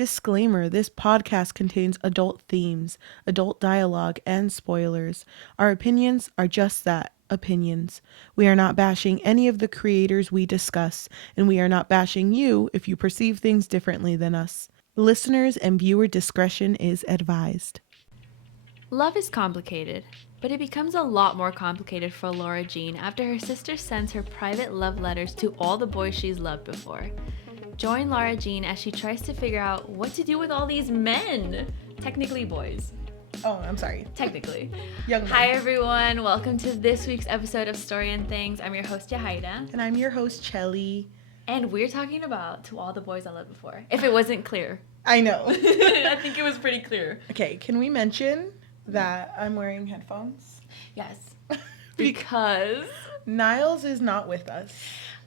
Disclaimer, this podcast contains adult themes, adult dialogue, and spoilers. Our opinions are just that, opinions. We are not bashing any of the creators we discuss, and we are not bashing you if you perceive things differently than us. Listeners and viewer discretion is advised. Love is complicated, but it becomes a lot more complicated for Lara Jean after her sister sends her private love letters to all the boys she's loved before. Join Lara Jean as she tries to figure out what to do with all these men. Technically boys. Oh, I'm sorry. Technically. Young men. Hi everyone, welcome to this week's episode of Story and Things. I'm your host Yajaira. And I'm your host, Cheli. And we're talking about To All the Boys I Loved Before. If it wasn't clear. I know. I think it was pretty clear. Okay, can we mention that I'm wearing headphones? Yes. Because Niles is not with us.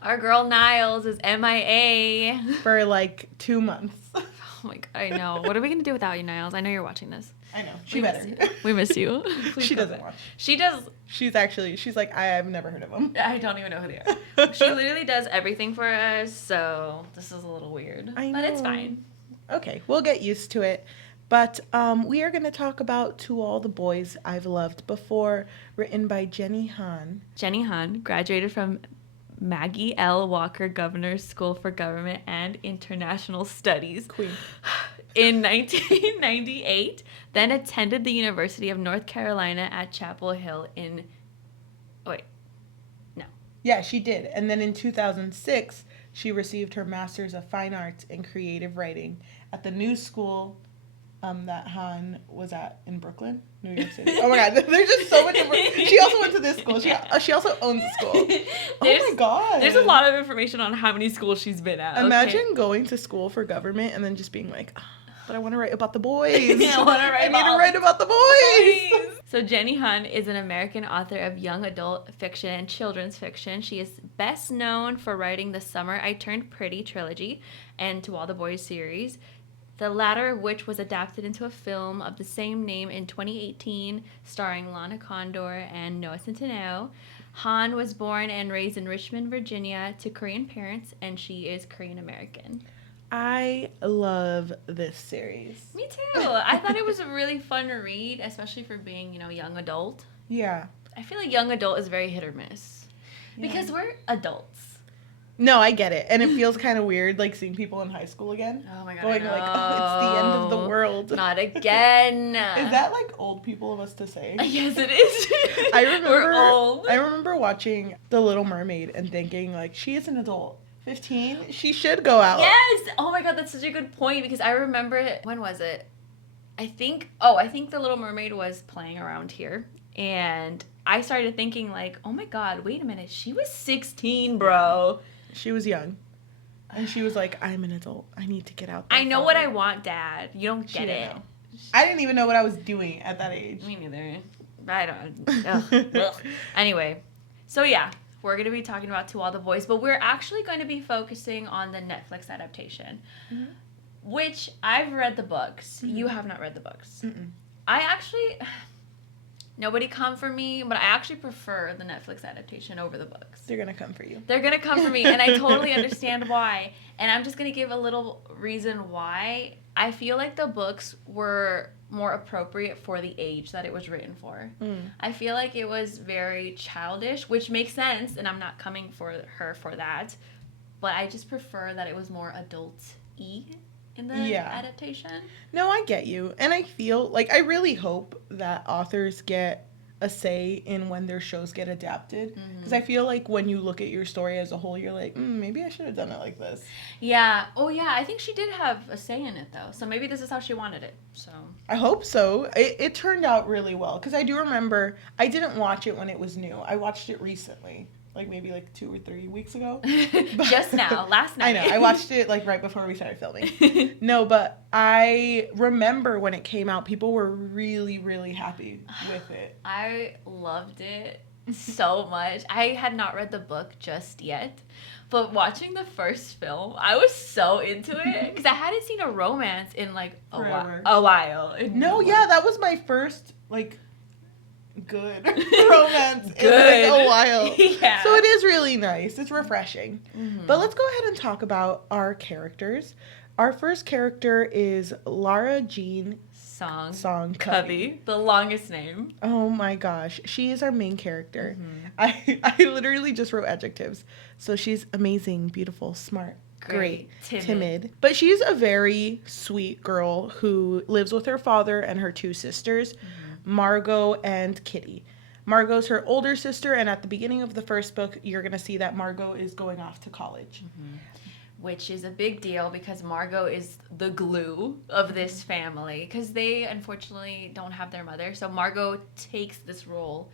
Our girl Niles is MIA. For like 2 months. Oh my god, I know. What are we going to do without you, Niles? I know you're watching this. I know. She better. We miss you. She doesn't watch. She does. She's like, I've never heard of them. I don't even know who they are. She literally does everything for us, so this is a little weird. I know. But it's fine. Okay, we'll get used to it. But we are going to talk about To All the Boys I've Loved Before, written by Jenny Han. Jenny Han graduated from Maggie L. Walker Governor's School for Government and International Studies. Queen. In 1998, then attended the University of North Carolina at Chapel Hill in... Yeah, she did. And then in 2006, she received her Master's of Fine Arts in Creative Writing at the new school that Han was at in Brooklyn, New York City. Oh my God, there's just so much. She also went to this school. She also owns a school. Oh my God. There's a lot of information on how many schools she's been at. Imagine going to school for government and then just being like, oh, but I want to write about the boys. I need to write about the boys. So Jenny Han is an American author of young adult fiction and children's fiction. She is best known for writing the Summer I Turned Pretty trilogy and To All the Boys series, the latter of which was adapted into a film of the same name in 2018, starring Lana Condor and Noah Centineo. Han was born and raised in Richmond, Virginia, to Korean parents, and she is Korean American. I love this series. Me too. I thought it was a really fun read, especially for being, young adult. Yeah. I feel like young adult is very hit or miss. Yeah. Because we're adults. No, I get it. And it feels kind of weird, like, seeing people in high school again. Oh, my God. Going, like, oh, it's the end of the world. Not again. Is that, like, old people of us to say? Yes, it is. We're old. I remember watching The Little Mermaid and thinking, like, she is an adult. 15? She should go out. Yes! Oh, my God, that's such a good point, because I remember, when was it? I think The Little Mermaid was playing around here, and I started thinking, like, oh, my God, wait a minute. She was 16, bro. She was young. And she was like, I'm an adult. I need to get out there. I know what I want, Dad. You don't get it. I didn't even know what I was doing at that age. Me neither. I don't. Anyway, so yeah, we're going to be talking about To All the Boys, but we're actually going to be focusing on the Netflix adaptation, which I've read the books. Mm-hmm. You have not read the books. Mm-mm. Nobody come for me, but I actually prefer the Netflix adaptation over the books. They're going to come for you. They're going to come for me, and I totally understand why. And I'm just going to give a little reason why. I feel like the books were more appropriate for the age that it was written for. I feel like it was very childish, which makes sense, and I'm not coming for her for that. But I just prefer that it was more adult-y in the adaptation. No, I get you. And I feel like I really hope that authors get a say in when their shows get adapted. Because I feel like when you look at your story as a whole, you're like, maybe I should have done it like this. Yeah. Oh, yeah. I think she did have a say in it, though. So maybe this is how she wanted it. So I hope so. It turned out really well. Because I do remember, I didn't watch it when it was new. I watched it recently. Like maybe 2 or 3 weeks ago. Just now, last night. I know. I watched it right before we started filming. No, but I remember when it came out, people were really, really happy with it. I loved it so much. I had not read the book just yet, but watching the first film, I was so into it because I hadn't seen a romance in a while. No, yeah, that was my first good romance in a while. Yeah. So it is really nice. It's refreshing. Mm-hmm. But let's go ahead and talk about our characters. Our first character is Lara Jean Song Covey. Covey, the longest name. Oh my gosh. She is our main character. I literally just wrote adjectives. So she's amazing, beautiful, smart, great, timid. But she's a very sweet girl who lives with her father and her two sisters, Margot and Kitty. Margot's her older sister, and at the beginning of the first book, you're going to see that Margot is going off to college. Which is a big deal because Margot is the glue of this family because they unfortunately don't have their mother. So Margot takes this role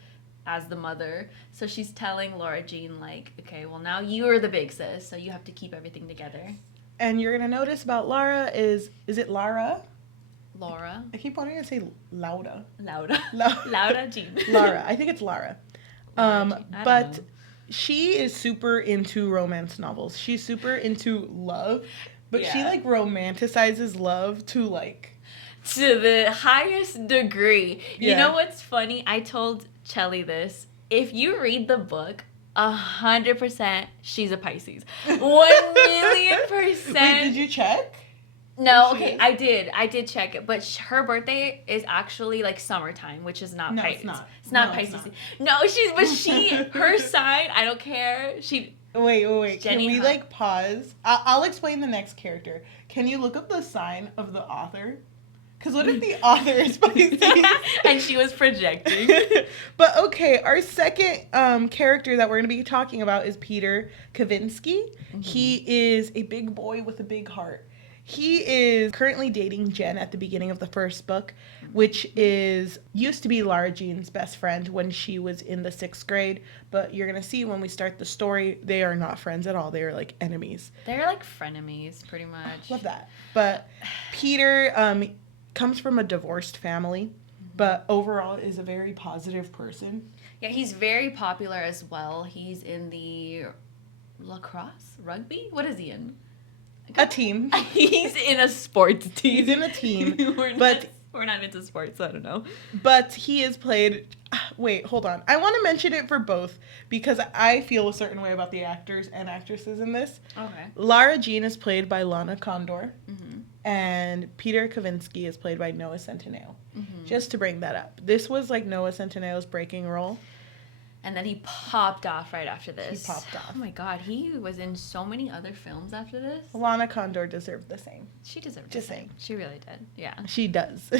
as the mother. So she's telling Lara Jean, like, okay, well, now you're the big sis, so you have to keep everything together. And you're going to notice about Lara is it Lara? Laura. I keep wanting to say Lauda. Lara Jean. Lara. I think it's Lara. But know. She is super into romance novels. She's super into love, but she like romanticizes love to the highest degree. Yeah. You know what's funny? I told Cheli this. If you read the book, 100% she's a Pisces. 1,000,000%. Wait, did you check? No, okay, I did check it, but her birthday is actually like summertime, which is not Pisces. It's not Pisces. No, her sign, I don't care. Wait. Can we like pause? I'll explain the next character. Can you look up the sign of the author? Because what if the author is Pisces? And she was projecting. But okay, our second character that we're going to be talking about is Peter Kavinsky. He is a big boy with a big heart. He is currently dating Jen at the beginning of the first book, which used to be Lara Jean's best friend when she was in the 6th grade. But you're going to see when we start the story, they are not friends at all. They are like enemies. They're like frenemies, pretty much. Love that. But Peter comes from a divorced family, but overall is a very positive person. Yeah, he's very popular as well. He's in the rugby? What is he in? A team. He's in a sports team. He's in a team. We're not into sports, so I don't know. But he is played... Wait, hold on. I want to mention it for both because I feel a certain way about the actors and actresses in this. Okay. Lara Jean is played by Lana Condor. And Peter Kavinsky is played by Noah Centineo. Just to bring that up. This was like Noah Centineo's breaking role. And then he popped off right after this. He popped off. Oh my god, he was in so many other films after this. Lana Condor deserved the same. She deserved Just the same. saying. She really did. Yeah. She does.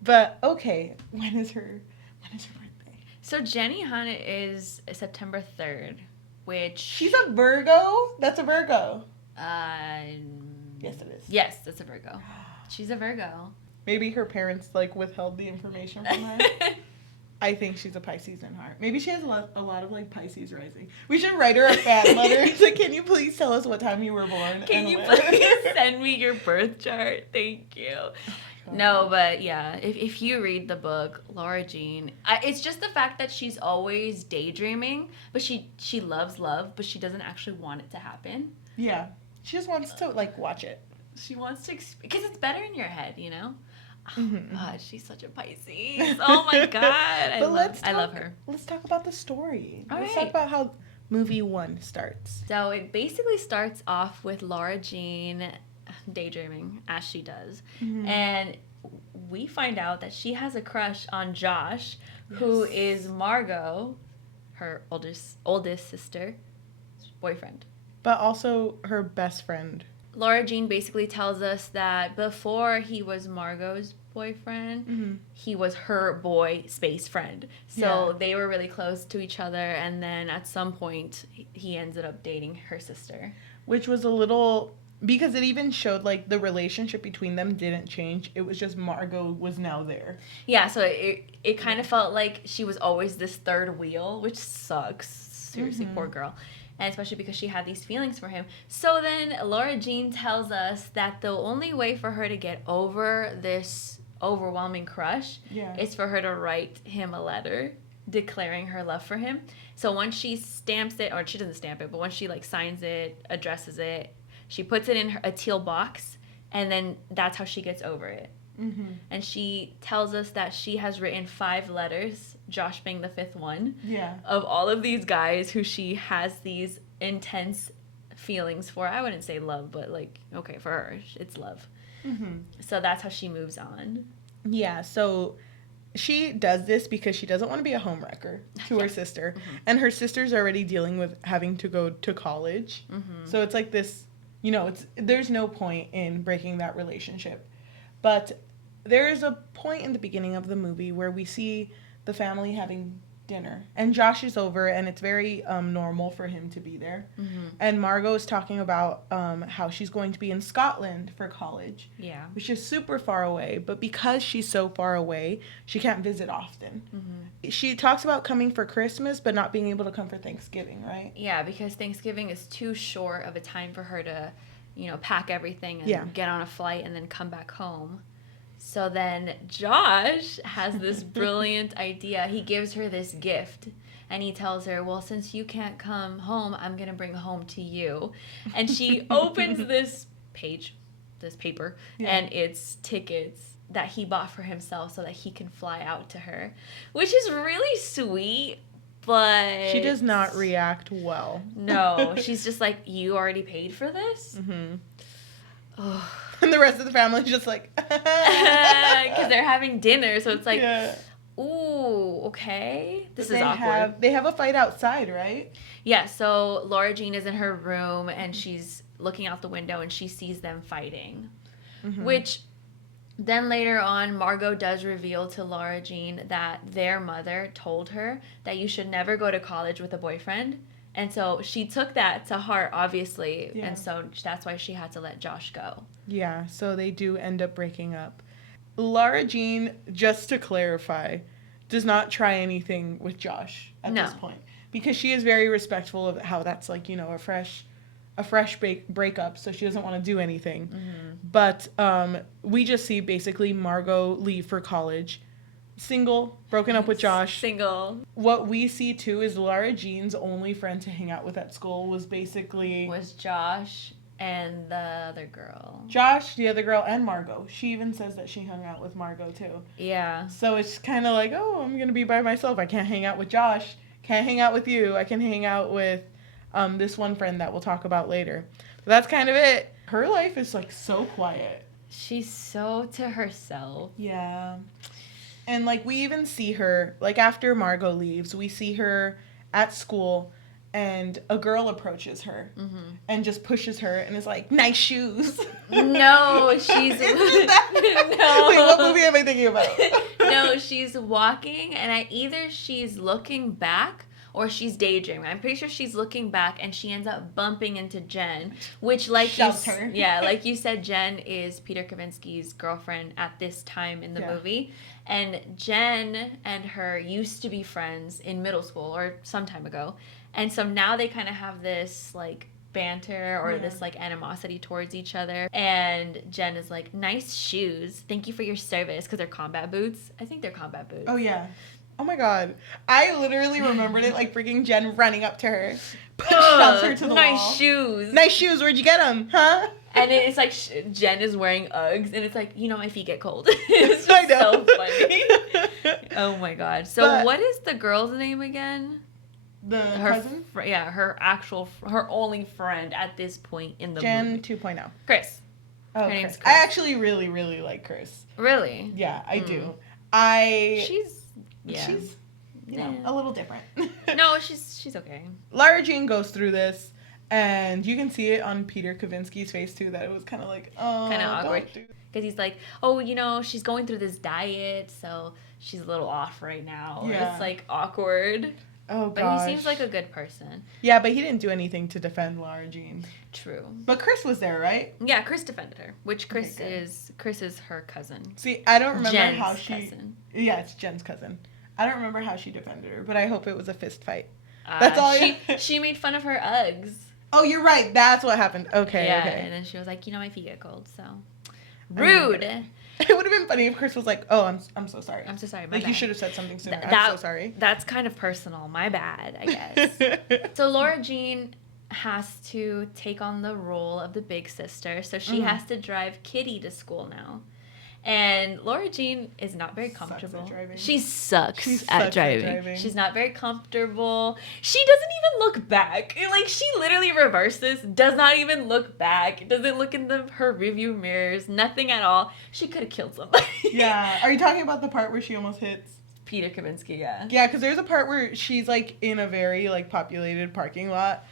But okay, when is her birthday? So Jenny Han is September 3rd, which she's a Virgo? That's a Virgo. Yes, it is. Yes, that's a Virgo. She's a Virgo. Maybe her parents like withheld the information from her. I think she's a Pisces in heart. Maybe she has a lot of like Pisces rising. We should write her a fan letter. It's like, can you please tell us what time you were born? Can you please send me your birth chart? Thank you. No, but yeah, if you read the book, Lara Jean, it's just the fact that she's always daydreaming, but she loves love, but she doesn't actually want it to happen. Yeah, she just wants to like watch it. She wants to, because it's better in your head, you know? Oh, God, she's such a Pisces. Oh, my God. I love her. Let's talk about the story. Let's right. talk about how movie 1 starts. So it basically starts off with Lara Jean daydreaming, as she does. And we find out that she has a crush on Josh, who is Margot, her oldest sister, boyfriend. But also her best friend. Lara Jean basically tells us that before he was Margot's boyfriend, he was her boy space friend. So they were really close to each other, and then at some point he ended up dating her sister. Which was a little... Because it even showed, like, the relationship between them didn't change. It was just Margot was now there. Yeah, so it kind of felt like she was always this third wheel, which sucks. Seriously, poor girl. And especially because she had these feelings for him. So then Lara Jean tells us that the only way for her to get over this overwhelming crush is for her to write him a letter declaring her love for him. So once she stamps it, or she doesn't stamp it, but once she like signs it, addresses it, she puts it in a teal box, and then that's how she gets over it. And she tells us that she has written 5 letters, Josh being the 5th one, of all of these guys who she has these intense feelings for. I wouldn't say love, but like, okay, for her, it's love. Mm-hmm. So that's how she moves on. Yeah, so she does this because she doesn't want to be a homewrecker to her sister. And her sister's already dealing with having to go to college. So it's like this, there's no point in breaking that relationship. But there is a point in the beginning of the movie where we see the family having dinner. And Josh is over, and it's very normal for him to be there. And Margot is talking about how she's going to be in Scotland for college. Yeah. Which is super far away. But because she's so far away, she can't visit often. She talks about coming for Christmas, but not being able to come for Thanksgiving, right? Yeah, because Thanksgiving is too short of a time for her to, pack everything and get on a flight and then come back home. So then Josh has this brilliant idea. He gives her this gift and he tells her, well, since you can't come home, I'm going to bring home to you. And she opens this paper, and it's tickets that he bought for himself so that he can fly out to her, which is really sweet. But she does not react well. No, she's just like, you already paid for this? Oh. And the rest of the family's just like... Because they're having dinner, so it's like, ooh, okay. This is awkward. They have a fight outside, right? Yeah, so Lara Jean is in her room, and she's looking out the window, and she sees them fighting. Which... Then later on, Margot does reveal to Lara Jean that their mother told her that you should never go to college with a boyfriend. And so she took that to heart, obviously. Yeah. And so that's why she had to let Josh go. Yeah, so they do end up breaking up. Lara Jean, just to clarify, does not try anything with Josh at this point. Because she is very respectful of how that's like, a fresh breakup, so she doesn't want to do anything. But we just see basically Margot leave for college, single, broken up with Josh. Single. What we see too is Lara Jean's only friend to hang out with at school was Josh and the other girl. Josh, the other girl, and Margot. She even says that she hung out with Margot too. Yeah. So it's kind of like, oh, I'm gonna be by myself. I can't hang out with Josh. Can't hang out with you. I can hang out with this one friend that we'll talk about later. But that's kind of it. Her life is like so quiet. She's so to herself. Yeah. And like we even see her, like after Margot leaves, we see her at school and a girl approaches her and just pushes her and is like, nice shoes. No, she's... No. Wait, what movie am I thinking about? No, she's walking and either she's looking back or she's daydreaming. I'm pretty sure she's looking back, and she ends up bumping into Jen, which, like her. Yeah, like you said, Jen is Peter Kavinsky's girlfriend at this time in the movie, and Jen and her used to be friends in middle school or some time ago, and so now they kind of have this like banter or this like animosity towards each other, and Jen is like, nice shoes, thank you for your service, because they're combat boots. I think they're combat boots. Oh yeah. Oh my god. I literally remembered it like freaking Jen running up to her. Shoves her to the nice wall. Shoes. Nice shoes. Where'd you get them? Huh? And it's like Jen is wearing Uggs, and it's like, my feet get cold. It's just so funny. Oh my god. So what is the girl's name again? Her cousin? Her only friend at this point in the Jen movie. 2.0. Chris. Oh, her name's Chris. I actually really, really like Chris. Really? Yeah, I do. She's a little different. No, she's okay. Lara Jean goes through this, and you can see it on Peter Kavinsky's face too, that it was kind of like, oh, kind of awkward. Because he's like, oh, she's going through this diet, so she's a little off right now. Yeah. It's like awkward. Oh, gosh. But he seems like a good person. Yeah, but he didn't do anything to defend Lara Jean. True. But Chris was there, right? Yeah, Chris defended her, which Chris is her cousin. See, I don't remember Jen's how she... cousin. Yeah, it's Jen's cousin. I don't remember how she defended her, but I hope it was a fist fight. That's all she made fun of her Uggs. Oh, you're right. That's what happened. Okay, yeah, okay. And then she was like, my feet get cold, so... Rude! It would have been funny if Chris was like, oh, I'm so sorry. I'm so sorry, my Like, bad. you should have said something sooner. I'm so sorry. That's kind of personal. My bad, I guess. So Lara Jean has to take on the role of the big sister, so she has to drive Kitty to school now. And Lara Jean is not very comfortable. Sucks at driving. She sucks, She at, sucks driving. at driving. She's not very comfortable. She doesn't even look back. Like, she literally reverses, does not even look back, doesn't look in her rearview mirrors, nothing at all. She could have killed somebody. Yeah. Are you talking about the part where she almost hits? Peter Kavinsky, yeah. Yeah, because there's a part where she's, like, in a very, like, populated parking lot.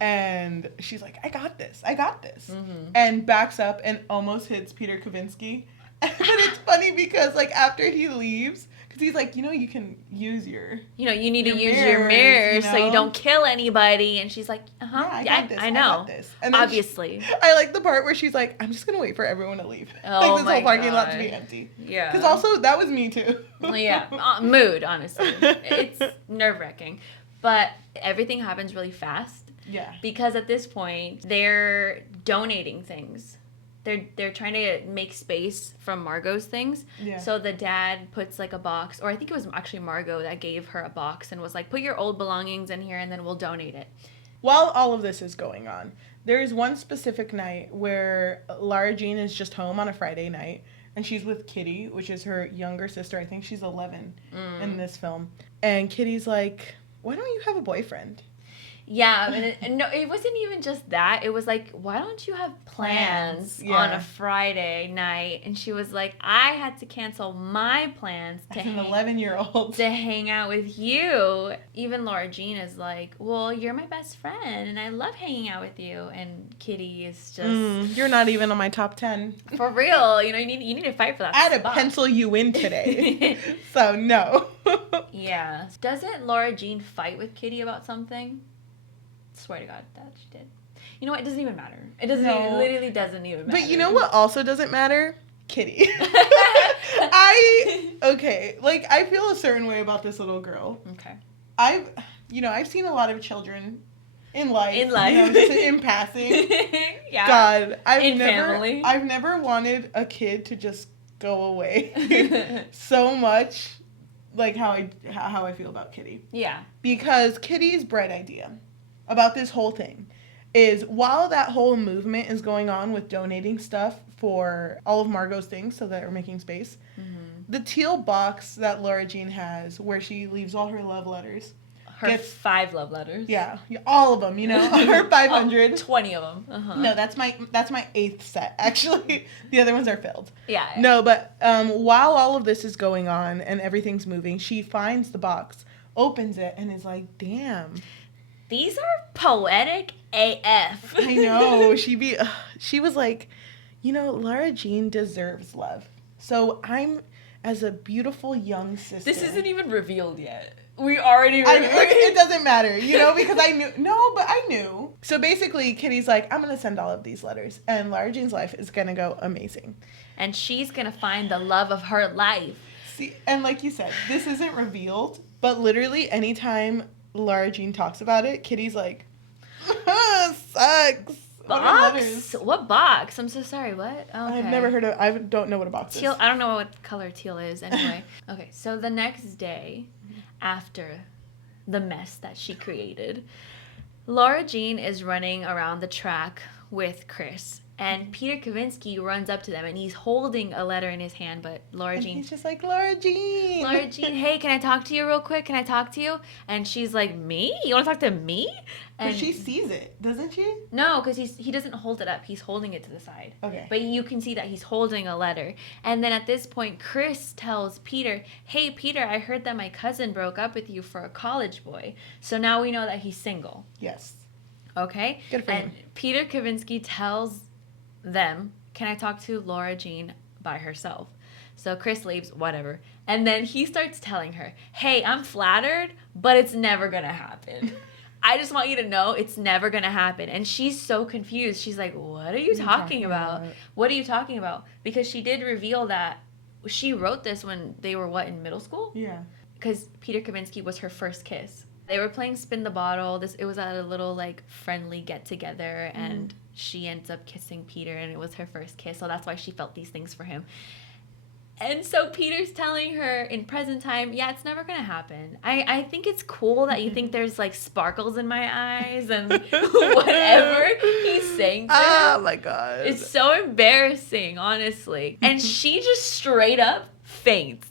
And she's like, I got this. Mm-hmm. And backs up and almost hits Peter Kavinsky. And it's funny because, like, after he leaves, because he's like, you can use your... you need to use your mirrors so you don't kill anybody. And she's like, Yeah, I know. I got this. And obviously. I like the part where she's like, I'm just going to wait for everyone to leave. Oh, like, this whole parking lot to be empty. Yeah. Because also, that was me, too. Yeah. Mood, honestly. It's nerve-wracking. But everything happens really fast. Yeah. Because at this point, they're donating things. They're trying to make space from Margot's things. Yeah. So the dad puts like a box, or I think it was actually Margot that gave her a box and was like, put your old belongings in here and then we'll donate it. While all of this is going on, there is one specific night where Lara Jean is just home on a Friday night and she's with Kitty, which is her younger sister. I think she's 11 in this film. And Kitty's like, why don't you have a boyfriend? Yeah, and no, it wasn't even just that. It was like, why don't you have plans on a Friday night? And she was like, I had to cancel my plans to an 11-year-old to hang out with you. Even Lara Jean is like, well, you're my best friend, and I love hanging out with you. And Kitty is just, you're not even on my top 10 for real. You need to fight for that. I had to pencil you in today, so no. Yeah. Doesn't Lara Jean fight with Kitty about something? Swear to God that she did. You know what? It doesn't even matter. It literally doesn't even matter. But you know what also doesn't matter? Kitty. I feel a certain way about this little girl. Okay. I've seen a lot of children in life. Just in passing. Yeah. God, family. I've never wanted a kid to just go away so much, like how I feel about Kitty. Yeah. Because Kitty's bright idea about this whole thing is while that whole movement is going on with donating stuff for all of Margot's things so that we're making space, the teal box that Lara Jean has where she leaves all her love letters. Her 5 love letters. Yeah, all of them, her 500. 20 of them. Uh-huh. No, that's my 8th set, actually. The other ones are filled. Yeah. No, but while all of this is going on and everything's moving, she finds the box, opens it, and is like, damn. These are poetic AF. I know. She was like, Lara Jean deserves love. So I'm, as a beautiful young sister. This isn't even revealed yet. We already it doesn't matter, because I knew. No, but I knew. So basically, Kitty's like, I'm going to send all of these letters. And Lara Jean's life is going to go amazing. And she's going to find the love of her life. See, and like you said, this isn't revealed. But literally, anytime Lara Jean talks about it, Kitty's like, sucks. Box? What box? I'm so sorry. What? Okay. I've never heard of. I don't know what a box teal, is. I don't know what color teal is. Anyway. Okay. So the next day, after the mess that she created, Lara Jean is running around the track with Chris. And Peter Kavinsky runs up to them, and he's holding a letter in his hand, but Lara Jean... he's just like, Lara Jean! Lara Jean, hey, can I talk to you real quick? Can I talk to you? And she's like, me? You want to talk to me? And but she sees it, doesn't she? No, because he doesn't hold it up. He's holding it to the side. Okay. But you can see that he's holding a letter. And then at this point, Chris tells Peter, hey, Peter, I heard that my cousin broke up with you for a college boy. So now we know that he's single. Yes. Okay? Good for him. Peter Kavinsky tells them, can I talk to Lara Jean by herself? So Chris leaves, whatever. And then he starts telling her, hey, I'm flattered, but it's never going to happen. I just want you to know it's never going to happen. And she's so confused. She's like, what are you talking about? What are you talking about? Because she did reveal that she wrote this when they were, in middle school? Yeah. Because Peter Kavinsky was her first kiss. They were playing Spin the Bottle. It was at a little, friendly get-together, and she ends up kissing Peter, and it was her first kiss, so that's why she felt these things for him. And so Peter's telling her in present time, yeah, it's never going to happen. I think it's cool that you think there's like sparkles in my eyes and whatever he's saying to him. Oh my God. It's so embarrassing, honestly. And she just straight up faints.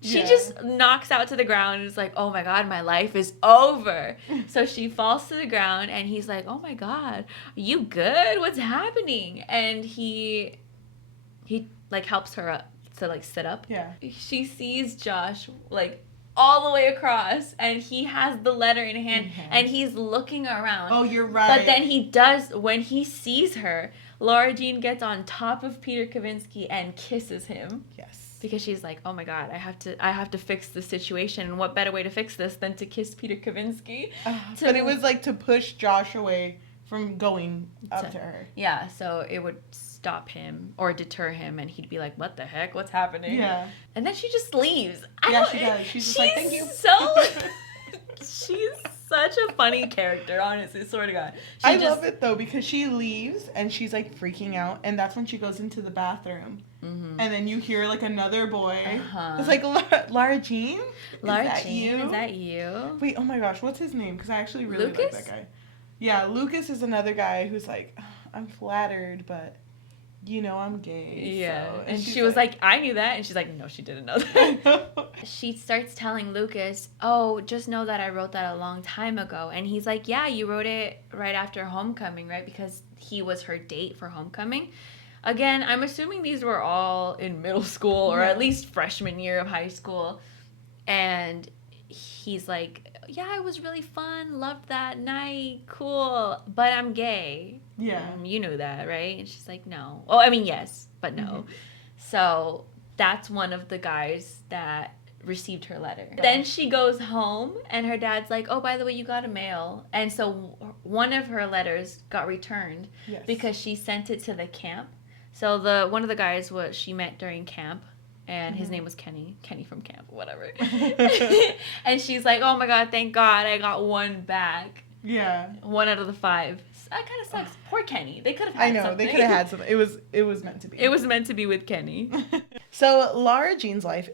She just knocks out to the ground and is like, oh my God, my life is over. So she falls to the ground and he's like, oh my God, are you good? What's happening? And he like helps her up to like sit up. Yeah. She sees Josh like all the way across and he has the letter in hand and he's looking around. Oh, you're right. But then he does, when he sees her, Lara Jean gets on top of Peter Kavinsky and kisses him. Yes. Because she's like, oh my God, I have to fix the situation. And what better way to fix this than to kiss Peter Kavinsky? But it was like to push Josh away from going up to her. Yeah, so it would stop him or deter him and he'd be like, what the heck? What's happening? Yeah. And then she just leaves. She does. She's just like, thank you. She's such a funny character, honestly, swear to God. I love it though because she leaves and she's like freaking out and that's when she goes into the bathroom. Mm-hmm. And then you hear like another boy. It's like, Lara Jean? Lara Jean, is that you? Wait, oh my gosh, what's his name? Because I actually really like that guy. Yeah, Lucas is another guy who's like, I'm flattered, but you know I'm gay. Yeah. So. And she was like, I knew that. And she's like, no, she didn't know that. She starts telling Lucas, oh, just know that I wrote that a long time ago. And he's like, yeah, you wrote it right after homecoming, right? Because he was her date for homecoming. Again, I'm assuming these were all in middle school or at least freshman year of high school. And he's like, yeah, it was really fun. Loved that night. Cool. But I'm gay. Yeah. You knew that, right? And she's like, no. Oh, I mean, yes, but no. Mm-hmm. So that's one of the guys that received her letter. Yeah. Then she goes home and her dad's like, oh, by the way, you got a mail. And so one of her letters got returned because she sent it to the camp. So one of the guys she met during camp. And his name was Kenny from camp, whatever. And she's like, oh my God, thank God I got one back. Yeah. 1 out of the 5. That kind of sucks. Poor Kenny. They could have had something. They could have had something. It was meant to be. It was meant to be with Kenny. So Lara Jean's life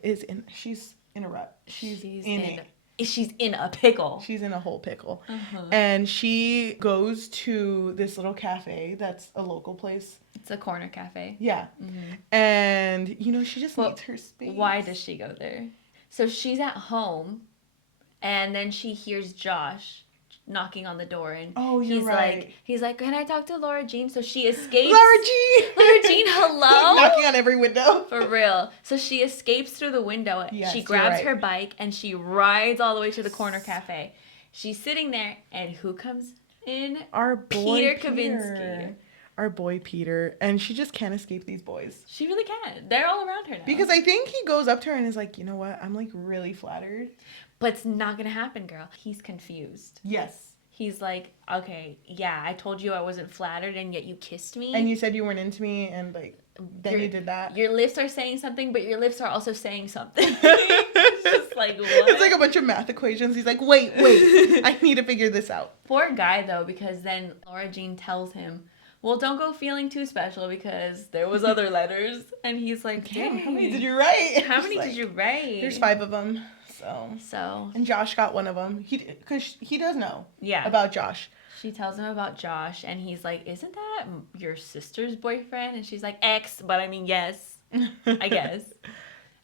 she's in a rut. She's in a pickle. She's in a whole pickle. Uh-huh. And she goes to this little cafe that's a local place. It's a corner cafe. Yeah. Mm-hmm. And, she just needs her space. Why does she go there? So she's at home, and then she hears Josh knocking on the door, and he's like, can I talk to Lara Jean? So she escapes. Lara Jean! Lara Jean, hello? Knocking on every window. For real. So she escapes through the window. Yes, she grabs her bike, and she rides all the way to the corner cafe. She's sitting there, and who comes in? Our boy Peter Kavinsky. Our boy Peter, and she just can't escape these boys. She really can't. They're all around her now. Because I think he goes up to her and is like, you know what? I'm like really flattered. But it's not gonna happen, girl. He's confused. Yes. He's like, okay, yeah, I told you I wasn't flattered, and yet you kissed me. And you said you weren't into me, and like, then you did that. Your lips are saying something, but your lips are also saying something. It's just like, what? It's like a bunch of math equations. He's like, wait, I need to figure this out. Poor guy, though, because then Lara Jean tells him, well, don't go feeling too special because there was other letters. And he's like, damn, how many did you write? How many did you write? There's 5 of them. So. And Josh got one of them. Because he does know about Josh. She tells him about Josh, and he's like, isn't that your sister's boyfriend? And she's like, ex, but I mean, yes, I guess.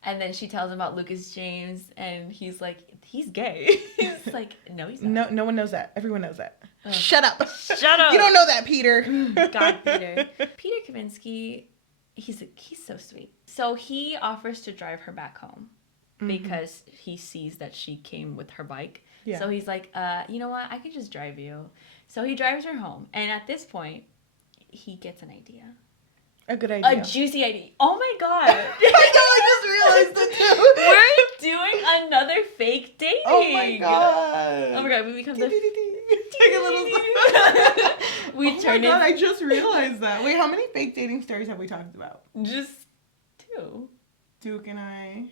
And then she tells him about Lucas James, and he's like, he's gay. He's like, no, he's not. No one knows that. Everyone knows that. Shut up. Shut up. You don't know that, Peter. God, Peter. Peter Kavinsky, he's so sweet. So he offers to drive her back home because he sees that she came with her bike. Yeah. So he's like, you know what? I can just drive you. So he drives her home. And at this point, he gets an idea. A good idea. A juicy idea. Oh my God. I just realized it too. We're doing another fake dating. Oh my God. Oh my God. We become the... Take a little... We turn God, I just realized that. Wait, how many fake dating stories have we talked about? Just 2. Duke and I.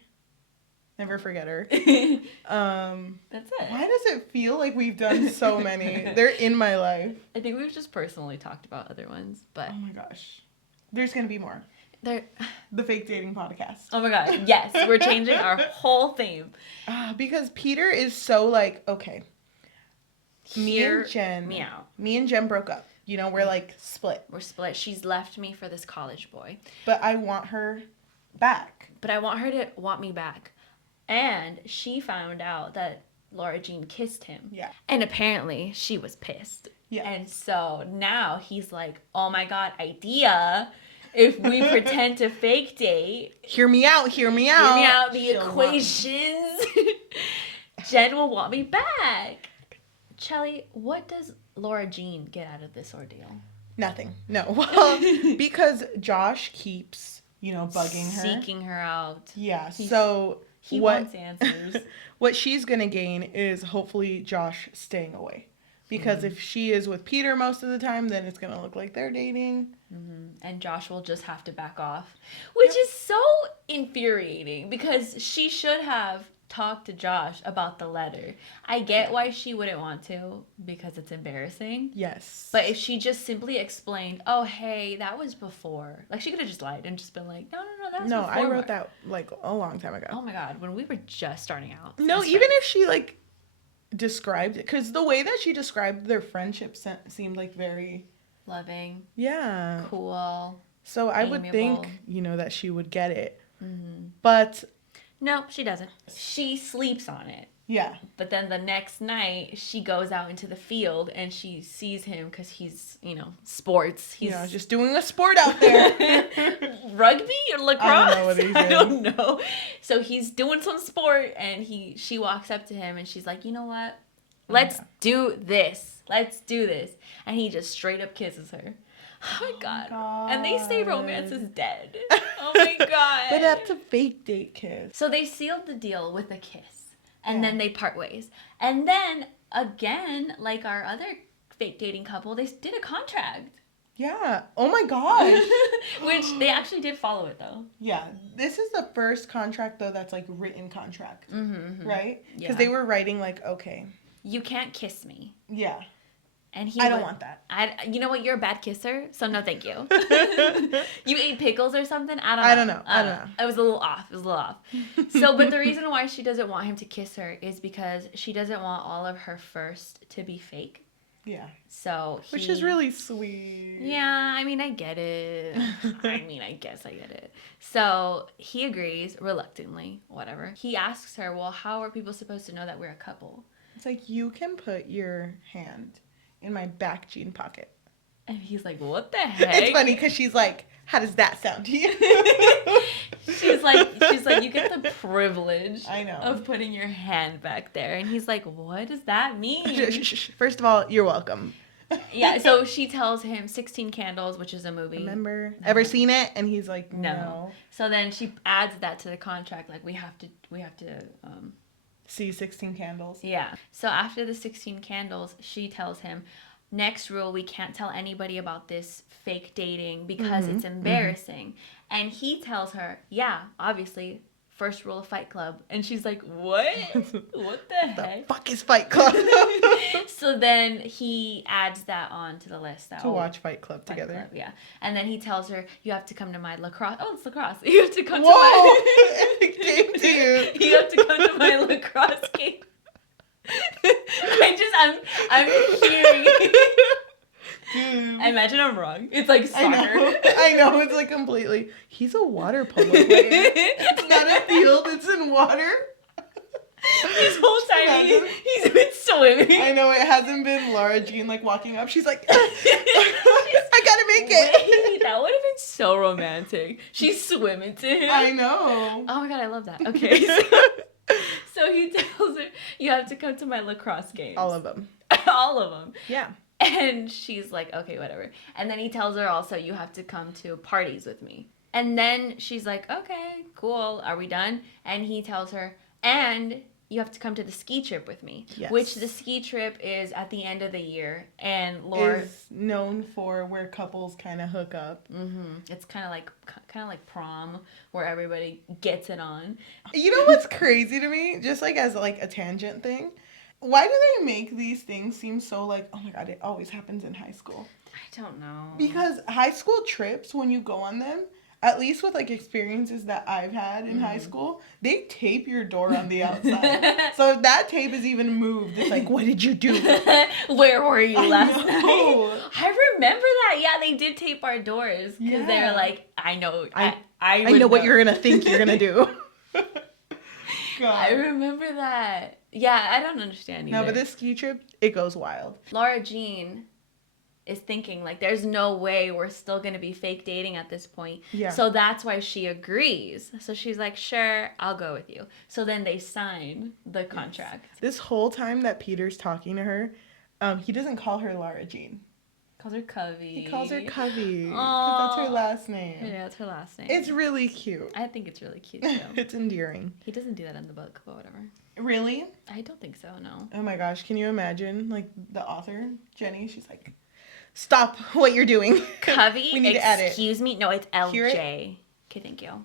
Never forget her. That's it. Why does it feel like we've done so many? They're in my life. I think we've just personally talked about other ones, but... Oh my gosh. There's going to be more. They're... The fake dating podcast. Oh my god, yes. We're changing our whole theme. Because Peter is so like, okay. Me Hear and Jen. me out. Me and Jen broke up. You know, we're like split. We're split. She's left me for this college boy. But I want her back. But I want her to want me back. And she found out that Lara Jean kissed him. Yeah. And apparently she was pissed. Yeah. And so now he's like, oh my god, idea. If we pretend to fake date. Hear me out. Hear me out. The equations. Jen will want me back. Cheli, what does Lara Jean get out of this ordeal? Nothing. No. Well, because Josh keeps, you know, bugging her. Seeking her out. Yeah. So he wants answers. What she's going to gain is hopefully Josh staying away. Because if she is with Peter most of the time, then it's going to look like they're dating. Mm-hmm. And Josh will just have to back off. Which is so infuriating because she should have talked to Josh about the letter. I get why she wouldn't want to because it's embarrassing. Yes. But if she just simply explained, oh, hey, that was before. Like, she could have just lied and just been like, no, that was before. No, I wrote that, like, a long time ago. Oh, my God. When we were just starting out. No, even if she, like, described it, because the way that she described their friendship seemed like very loving, cool, so I amiable. would think, you know, that she would get it. But no, she doesn't. She sleeps on it. Yeah. But then the next night she goes out into the field and she sees him because he's, you know, sports. He's just doing a sport out there. Rugby or lacrosse? I don't know what he's doing. I don't know. So he's doing some sport and she walks up to him and she's like, you know what? Let's do this. Let's do this. And he just straight up kisses her. Oh my god. And they say romance is dead. Oh my god. But that's a fake date kiss. So they sealed the deal with a kiss. And then they part ways. And then, again, like our other fake dating couple, they did a contract. Yeah. Oh my gosh. Which they actually did follow it, though. Yeah. This is the first contract, though, that's like written contract. Right? Because Yeah. they were writing like, okay. You can't kiss me. Yeah. And I don't want that. You know what? You're a bad kisser, so no thank you. You ate pickles or something? I don't know. It was a little off. So, but the reason why she doesn't want him to kiss her is because she doesn't want all of her first to be fake. Yeah. So which is really sweet. Yeah, I mean, I get it. I guess I get it. So he agrees, reluctantly, whatever. He asks her, well, how are people supposed to know that we're a couple? It's like, you can put your hand in my back jean pocket. And he's like, what the heck? It's funny because she's like, how does that sound to you? she's like, you get the privilege of putting your hand back there. And he's like, what does that mean? First of all, you're welcome. Yeah, so she tells him 16 Candles, which is a movie. Remember? Ever seen it? And he's like, no. So then she adds that to the contract, like we have to see 16 Candles. Yeah. So after the 16 Candles, she tells him, next rule, we can't tell anybody about this fake dating because it's embarrassing. And he tells her, yeah, obviously, first rule of Fight Club. And she's like, what? What the heck? The fuck is Fight Club? So then he adds that on to the list. To watch Fight Club together. Yeah. And then he tells her, you have to come to my lacrosse. Oh, it's lacrosse. You have to come to my... game to you. You have to come to my lacrosse game. I'm hearing. Dude. I imagine I'm wrong. It's like soccer. I know. It's like completely. He's a water polo player. It's not a field. It's in water. This whole time he's been swimming. I know. It hasn't been Lara Jean like walking up. She's like, I gotta make it. Wait, that would have been so romantic. She's swimming to him. I know. Oh my god, I love that. Okay. So he tells her, you have to come to my lacrosse games. All of them. All of them. Yeah. And she's like, okay, whatever. And then he tells her also, you have to come to parties with me. And then she's like, okay, cool. Are we done? And he tells her, and you have to come to the ski trip with me. Yes. Which the ski trip is at the end of the year. And Laura is known for where couples kind of hook up. It's kind of like prom, where everybody gets it on. You know what's crazy to me? Just like as like a tangent thing. Why do they make these things seem so like, oh my god, it always happens in high school? I don't know. Because high school trips, when you go on them, at least with like experiences that I've had in high school, they tape your door on the outside. So if that tape is even moved, it's like, what did you do? Where were you last know. night? I remember that. Yeah, they did tape our doors because they were like, I know, I know what you're gonna think you're gonna do. God. I remember that. Yeah, I don't understand either. No, but this ski trip, it goes wild. Lara Jean is thinking, like, there's no way we're still going to be fake dating at this point. Yeah. So that's why she agrees. So she's like, sure, I'll go with you. So then they sign the contract. Yes. This whole time that Peter's talking to her, he doesn't call her Lara Jean. Calls her Covey. He calls her Covey. Because that's her last name. Yeah, that's her last name. It's really cute. I think it's really cute, too. It's endearing. He doesn't do that in the book, but whatever. Really? I don't think so, no. Oh my gosh, can you imagine, like, the author, Jenny, she's like, stop what you're doing. Covey, we need to edit. Excuse me? No, it's LJ. It? Okay, thank you.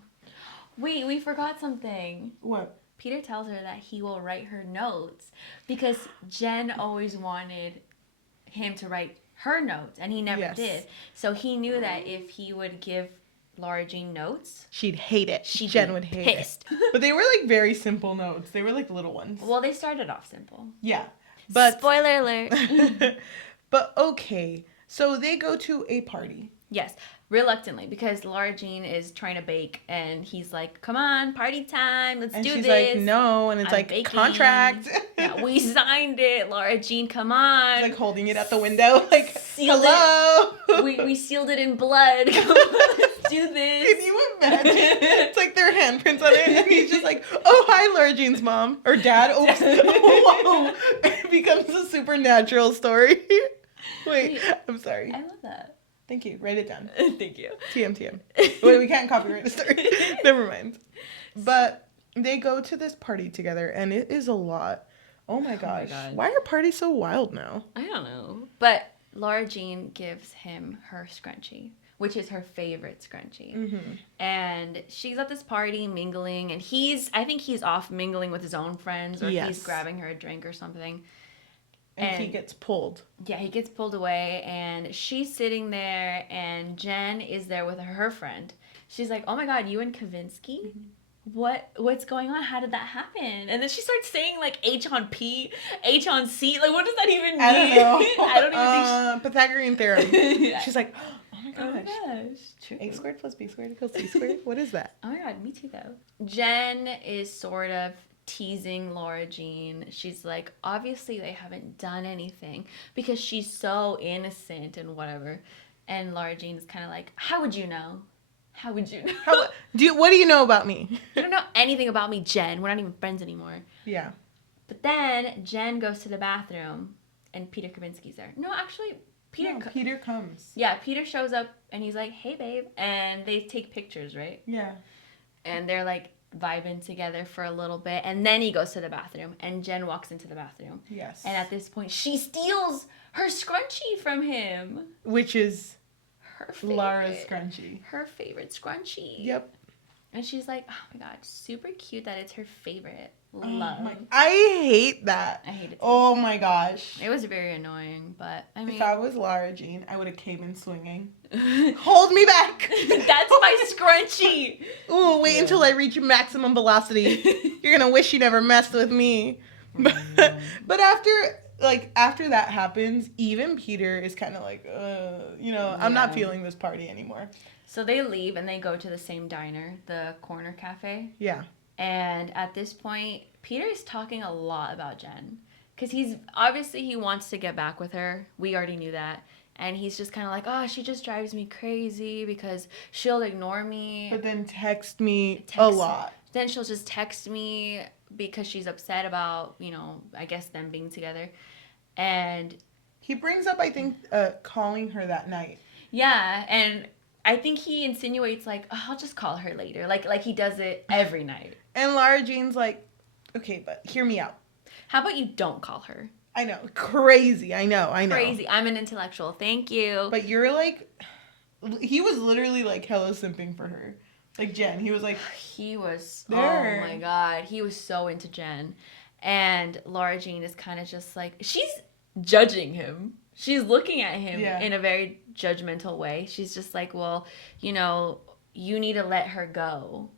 Wait, we forgot something. What? Peter tells her that he will write her notes because Jen always wanted him to write her notes, and he never did. So he knew that if he would give Lara Jean notes, she'd hate it. Jen would hate it. But they were like very simple notes. They were like little ones. Well, they started off simple. Yeah. But spoiler alert. But okay. So they go to a party. Yes, reluctantly, because Lara Jean is trying to bake, and he's like, come on, party time, let's do this. And she's like, no, and it's I'm like, baking. Contract. Yeah, we signed it, Lara Jean, come on. She's like holding it at the window, like, hello. We sealed it in blood. Let's do this. Can you imagine? It's like their handprints on it, and he's just like, oh, hi, Lara Jean's mom. Or dad. Oops. Whoa. It becomes a supernatural story. Wait, I'm sorry. I love that. Thank you. Write it down. Thank you. TM. Wait, we can't copyright the story. Never mind. But they go to this party together, and it is a lot. Oh my gosh. Why are parties so wild now? I don't know. But Lara Jean gives him her scrunchie, which is her favorite scrunchie. Mm-hmm. And she's at this party mingling, and I think he's off mingling with his own friends, or he's grabbing her a drink or something. And he gets pulled. Yeah, he gets pulled away, and she's sitting there, and Jen is there with her friend. She's like, oh my god, you and Kavinsky? Mm-hmm. What's going on? How did that happen? And then she starts saying, like, H on P, H on C. Like, what does that even mean? I don't know. I don't even think Pythagorean theorem. Yeah. She's like, oh my gosh. Oh my gosh. True. A squared plus B squared equals C squared? What is that? Oh my god, me too, though. Jen is sort of teasing Lara Jean. She's like, obviously they haven't done anything because she's so innocent and whatever. And Lara Jean is kind of like, how would you know? How would you know? What do you know about me? You don't know anything about me, Jen. We're not even friends anymore. Yeah. But then Jen goes to the bathroom and Peter Kavinsky's there. No, actually, Peter comes. Yeah, Peter shows up and he's like, hey, babe. And they take pictures, right? Yeah. And they're like, vibing together for a little bit, and then he goes to the bathroom, and Jen walks into the bathroom. Yes. And at this point, she steals her scrunchie from him. Which is her favorite. Lara's scrunchie. Her favorite scrunchie. Yep. And she's like, oh my god, super cute that it's her favorite. Love. I hate that. I hate it too. Oh my gosh. It was very annoying, but I mean, if I was Lara Jean, I would have came in swinging. Hold me back. That's my scrunchie. Ooh, wait until I reach maximum velocity. You're gonna wish you never messed with me. But after that happens, even Peter is kind of like, I'm not feeling this party anymore. So they leave and they go to the same diner, the corner cafe. Yeah. And at this point, Peter is talking a lot about Jen. Because he wants to get back with her. We already knew that. And he's just kind of like, oh, she just drives me crazy because she'll ignore me. But then text me a lot. Then she'll just text me because she's upset about, I guess them being together. And he brings up, I think, calling her that night. Yeah, and I think he insinuates, like, oh, I'll just call her later. Like he does it every night. And Lara Jean's like, okay, but hear me out. How about you don't call her? I know. Crazy. I know. Crazy. I'm an intellectual. Thank you. But you're like, he was literally like hella simping for her. Like Jen. He was like. He was. There. Oh my God. He was so into Jen. And Lara Jean is kind of just like, she's judging him. She's looking at him in a very judgmental way. She's just like, well, you need to let her go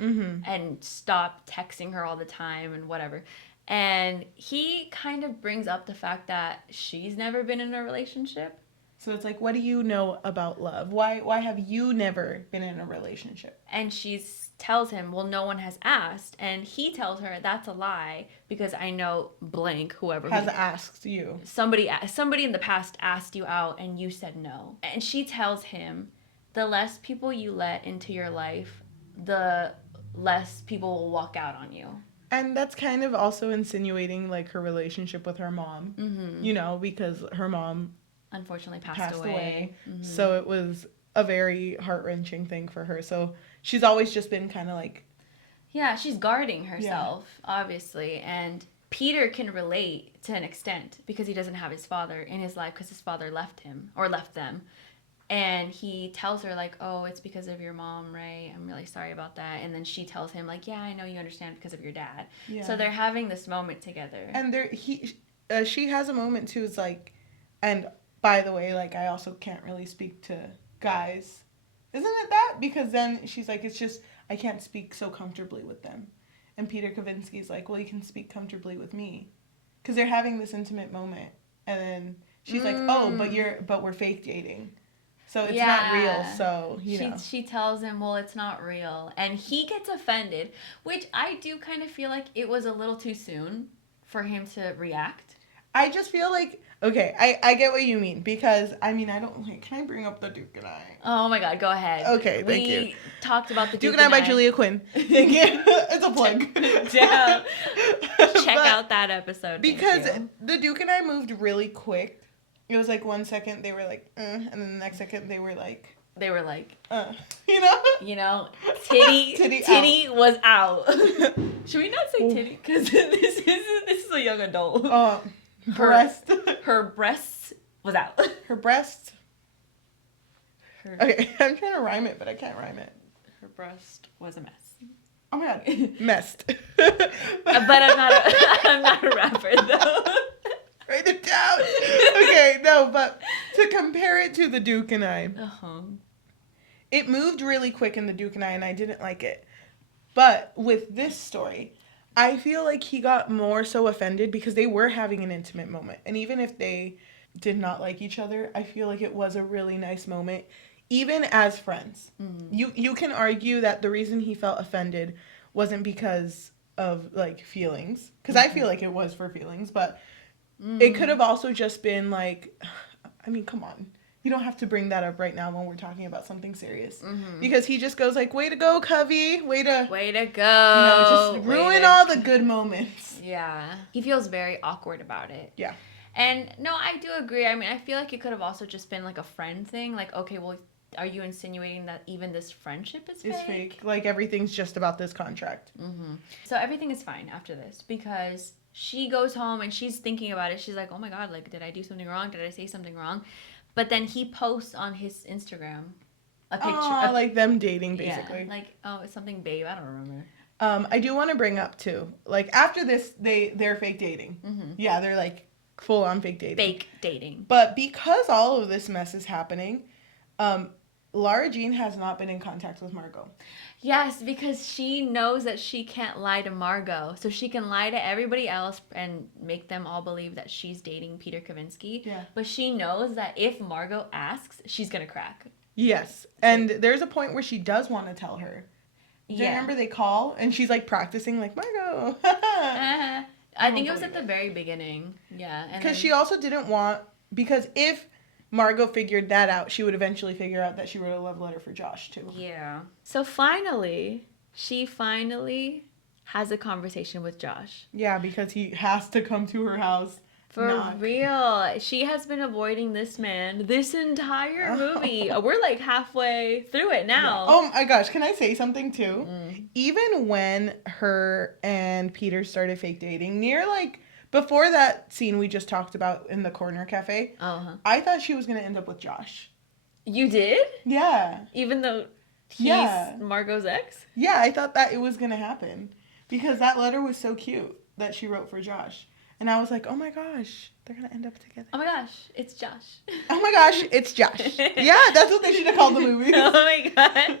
Mm-hmm. and stop texting her all the time and whatever. And he kind of brings up the fact that she's never been in a relationship. So it's like, what do you know about love? Why have you never been in a relationship? And she tells him, well, no one has asked. And he tells her, that's a lie because I know blank, whoever Has asked you. somebody in the past asked you out and you said no. And she tells him, the less people you let into your life, the less people will walk out on you. And that's kind of also insinuating like her relationship with her mom. Mm-hmm. You know, because her mom Unfortunately passed away. Mm-hmm. So it was a very heart-wrenching thing for her. So she's always just been kind of like... Yeah, she's guarding herself, obviously. And Peter can relate to an extent because he doesn't have his father in his life because his father left him or left them. And he tells her, like, oh, it's because of your mom, right? I'm really sorry about that. And then she tells him, like, yeah, I know you understand because of your dad. Yeah. So they're having this moment together. And she has a moment, too. It's like... And by the way, like, I also can't really speak to guys. Isn't it that? Because then she's like, it's just, I can't speak so comfortably with them. And Peter Kavinsky's like, well, you can speak comfortably with me. Because they're having this intimate moment. And then she's like, oh, but we're fake dating. So it's not real, so, you know. She tells him, well, it's not real. And he gets offended, which I do kind of feel like it was a little too soon for him to react. I just feel like, okay, I get what you mean. Because, I mean, I don't, wait, can I bring up the Duke and I? Oh my God, go ahead. Okay, thank you. We talked about the Duke and I by Julia Quinn. Thank you. It's a plug. Yeah. Check out that episode. Because the Duke and I moved really quick. It was like 1 second they were like, and then the next second they were like, you know, titty was out. Should we not say titty? Because this is a young adult. Breast. Her breasts was out. Her breast. Okay, I'm trying to rhyme it, but I can't rhyme it. Her breast was a mess. Oh my God, messed. But I'm not a rapper though. Write it down. Okay, no, but to compare it to the Duke and I, it moved really quick in the Duke and I didn't like it. But with this story, I feel like he got more so offended because they were having an intimate moment. And even if they did not like each other, I feel like it was a really nice moment, even as friends. Mm-hmm. You can argue that the reason he felt offended wasn't because of, like, feelings. Because I feel like it was for feelings, but... It could have also just been like, I mean, come on. You don't have to bring that up right now when we're talking about something serious. Mm-hmm. Because he just goes like, way to go, Covey. Way to go. You know, just ruin all the good moments. Yeah. He feels very awkward about it. Yeah. And no, I do agree. I mean, I feel like it could have also just been like a friend thing. Like, okay, well, are you insinuating that even this friendship is fake? It's fake. Like, everything's just about this contract. Mm-hmm. So everything is fine after this because... She goes home and she's thinking about it. She's like, oh my God, like, did I do something wrong? Did I say something wrong? But then he posts on his Instagram a picture. Like them dating, basically. Yeah, like, oh, it's something babe. I don't remember. I do want to bring up, too. Like, after this, they're fake dating. Mm-hmm. Yeah, they're, like, full-on fake dating. Fake dating. But because all of this mess is happening, Lara Jean has not been in contact with Margot. Yes, because she knows that she can't lie to Margot. So she can lie to everybody else and make them all believe that she's dating Peter Kavinsky. Yeah. But she knows that if Margot asks, she's going to crack. Yes. And there's a point where she does want to tell her. Do you remember they call? And she's like practicing like, Margot. I think it was at the very beginning. Yeah. Because she also didn't want... Because if... Margot figured that out, she would eventually figure out that she wrote a love letter for Josh, too. Yeah. So she finally has a conversation with Josh. Yeah, because he has to come to her house. For real. She has been avoiding this man this entire movie. We're like halfway through it now. Yeah. Oh my gosh, can I say something, too? Even when her and Peter started fake dating, near like... Before that scene we just talked about in the corner cafe, I thought she was going to end up with Josh. You did? Yeah. Even though he's Margot's ex? Yeah, I thought that it was going to happen. Because that letter was so cute that she wrote for Josh. And I was like, oh my gosh, they're going to end up together. Oh my gosh, it's Josh. Oh my gosh, it's Josh. Yeah, that's what they should have called the movie. Oh my god.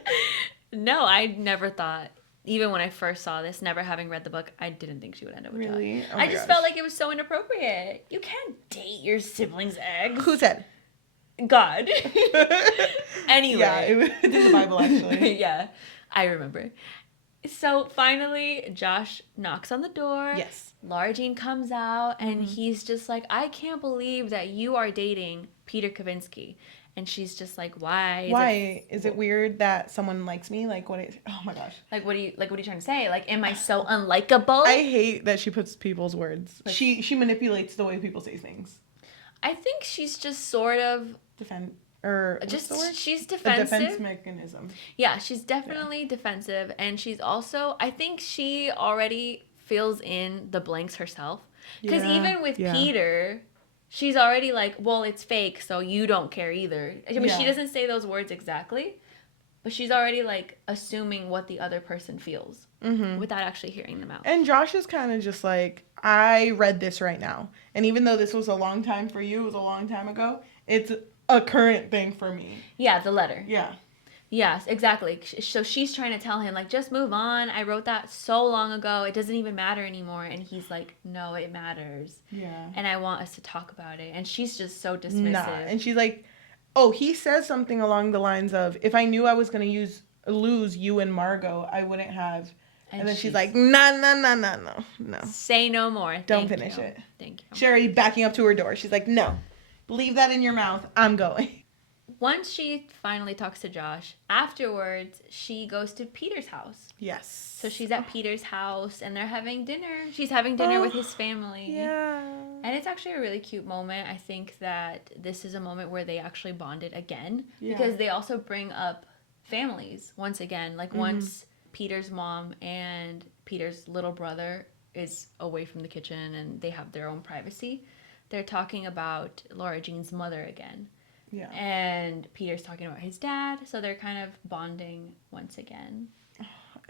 No, I never thought, even when I first saw this, never having read the book, I didn't think she would end up with Really? Josh. Oh I my just gosh. felt like it was so inappropriate. You can't date your sibling's ex. Who said? God. Anyway. Yeah, it's in the Bible, actually. Yeah, I remember. So finally, Josh knocks on the door. Yes. Lara Jean comes out, and he's just like, I can't believe that you are dating Peter Kavinsky. And she's just like, why? Why? Is it weird that someone likes me? Like, what is... Oh, my gosh. Like, what are you trying to say? Like, am I so unlikable? I hate that she puts people's words. Like, she manipulates the way people say things. I think she's just sort of... Defend... Or... Just, what's the word? she's A defensive. defense mechanism. Yeah, she's definitely defensive. And she's also... I think she already fills in the blanks herself. Because even with Peter... She's already like, well, it's fake, so you don't care either. I mean, she doesn't say those words exactly, but she's already like assuming what the other person feels without actually hearing them out. And Josh is kind of just like, I read this right now. And even though this was a long time for you, it was a long time ago, it's a current thing for me. Yeah, the letter. Yeah. Yes, exactly. So she's trying to tell him, like, just move on. I wrote that so long ago. It doesn't even matter anymore. And he's like, no, it matters. Yeah. And I want us to talk about it. And she's just so dismissive. Nah. And she's like, oh, he says something along the lines of, if I knew I was going to lose you and Margot, I wouldn't have. And then she's like, no. Say no more. Don't finish it. Thank you. Sherry backing up to her door. She's like, no. Leave that in your mouth. I'm going. Once she finally talks to Josh, afterwards, she goes to Peter's house. Yes. So she's at Peter's house, and they're having dinner. She's having dinner with his family. Yeah. And it's actually a really cute moment. I think that this is a moment where they actually bonded again. Yeah. Because they also bring up families once again. Like, once Peter's mom and Peter's little brother is away from the kitchen and they have their own privacy, they're talking about Lara Jean's mother again. Yeah. And Peter's talking about his dad, so they're kind of bonding once again.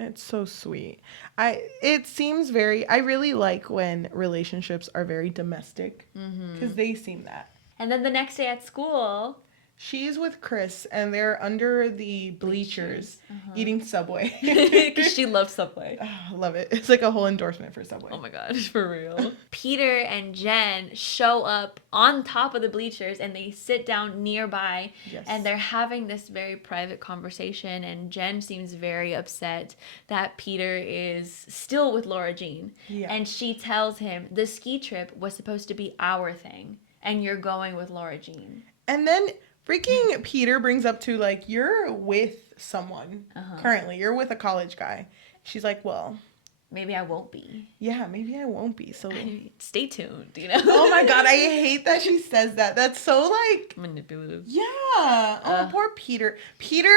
It's so sweet. It seems very... I really like when relationships are very domestic, because they seem that. And then the next day at school... She's with Chris, and they're under the bleachers eating Subway. Because she loves Subway. Oh, I love it. It's like a whole endorsement for Subway. Oh my gosh, for real. Peter and Jen show up on top of the bleachers, and they sit down nearby. Yes. And they're having this very private conversation, and Jen seems very upset that Peter is still with Lara Jean. Yeah. And she tells him the ski trip was supposed to be our thing, and you're going with Lara Jean. And then... freaking Peter brings up to, like, you're with someone currently. You're with a college guy. She's like, well... maybe I won't be. Yeah, maybe I won't be. So stay tuned, you know? Oh my god, I hate that she says that. That's so, like... manipulative. Yeah. Oh, poor Peter. Peter...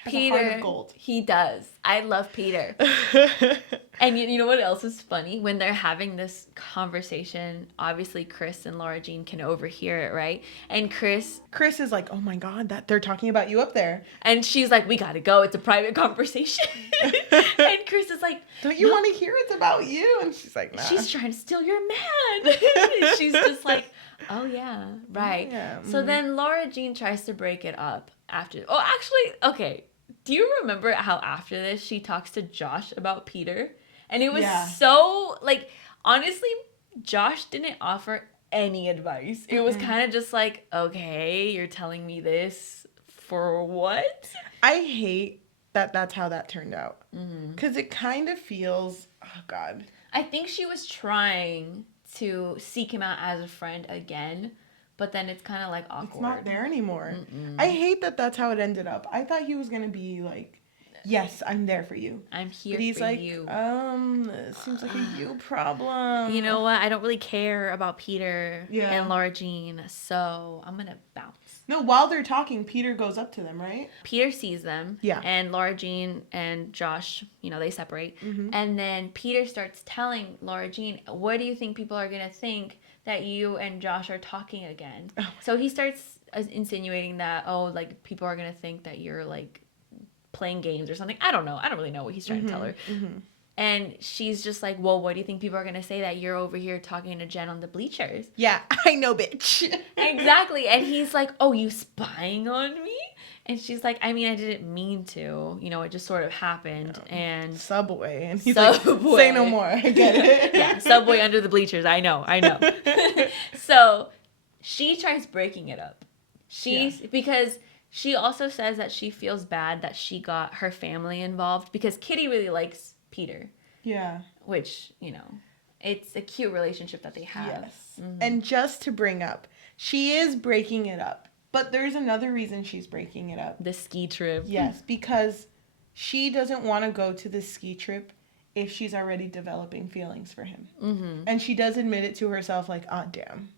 has a heart of gold. He does. I love Peter. And you know what else is funny? When they're having this conversation, obviously Chris and Lara Jean can overhear it, right? And Chris is like, oh my god, that they're talking about you up there. And she's like, we gotta go. It's a private conversation. And Chris is like, don't you want to hear it's about you? And she's like, nah. She's trying to steal your man. She's just like, oh yeah, right. Yeah. So then Lara Jean tries to break it up after. Oh, actually, okay. Do you remember how after this she talks to Josh about Peter? And it was so, like, honestly, Josh didn't offer any advice. It was kind of just like, okay, you're telling me this for what? I hate that that's how that turned out. Because it kind of feels, oh God. I think she was trying to seek him out as a friend again. But then it's kind of like awkward. It's not there anymore. I hate that that's how it ended up. I thought he was going to be like, yes, I'm there for you. I'm here but he's for like, you. It seems like a you problem. You know what? I don't really care about Peter and Lara Jean, so I'm going to bounce. No, while they're talking, Peter goes up to them, right? Peter sees them. Yeah. And Lara Jean and Josh, they separate. And then Peter starts telling Lara Jean, what do you think people are going to think that you and Josh are talking again? So he starts insinuating that, like, people are going to think that you're, like, playing games or something. I don't know. I don't really know what he's trying to tell her. And she's just like, well, what do you think people are going to say that you're over here talking to Jen on the bleachers? Yeah, I know, bitch. Exactly. And he's like, oh, you spying on me? And she's like, I mean, I didn't mean to. You know, it just sort of happened. And Subway. And he's Subway. like, say no more. I get it. Yeah, Subway under the bleachers. I know. So she tries breaking it up. Because she also says that she feels bad that she got her family involved because Kitty really likes Peter. Yeah. Which, you know, it's a cute relationship that they have. Yes. Mm-hmm. And just to bring up, she is breaking it up. But there's another reason she's breaking it up. The ski trip. Yes, because she doesn't want to go to the ski trip if she's already developing feelings for him. Mm-hmm. And she does admit it to herself, like, ah, damn.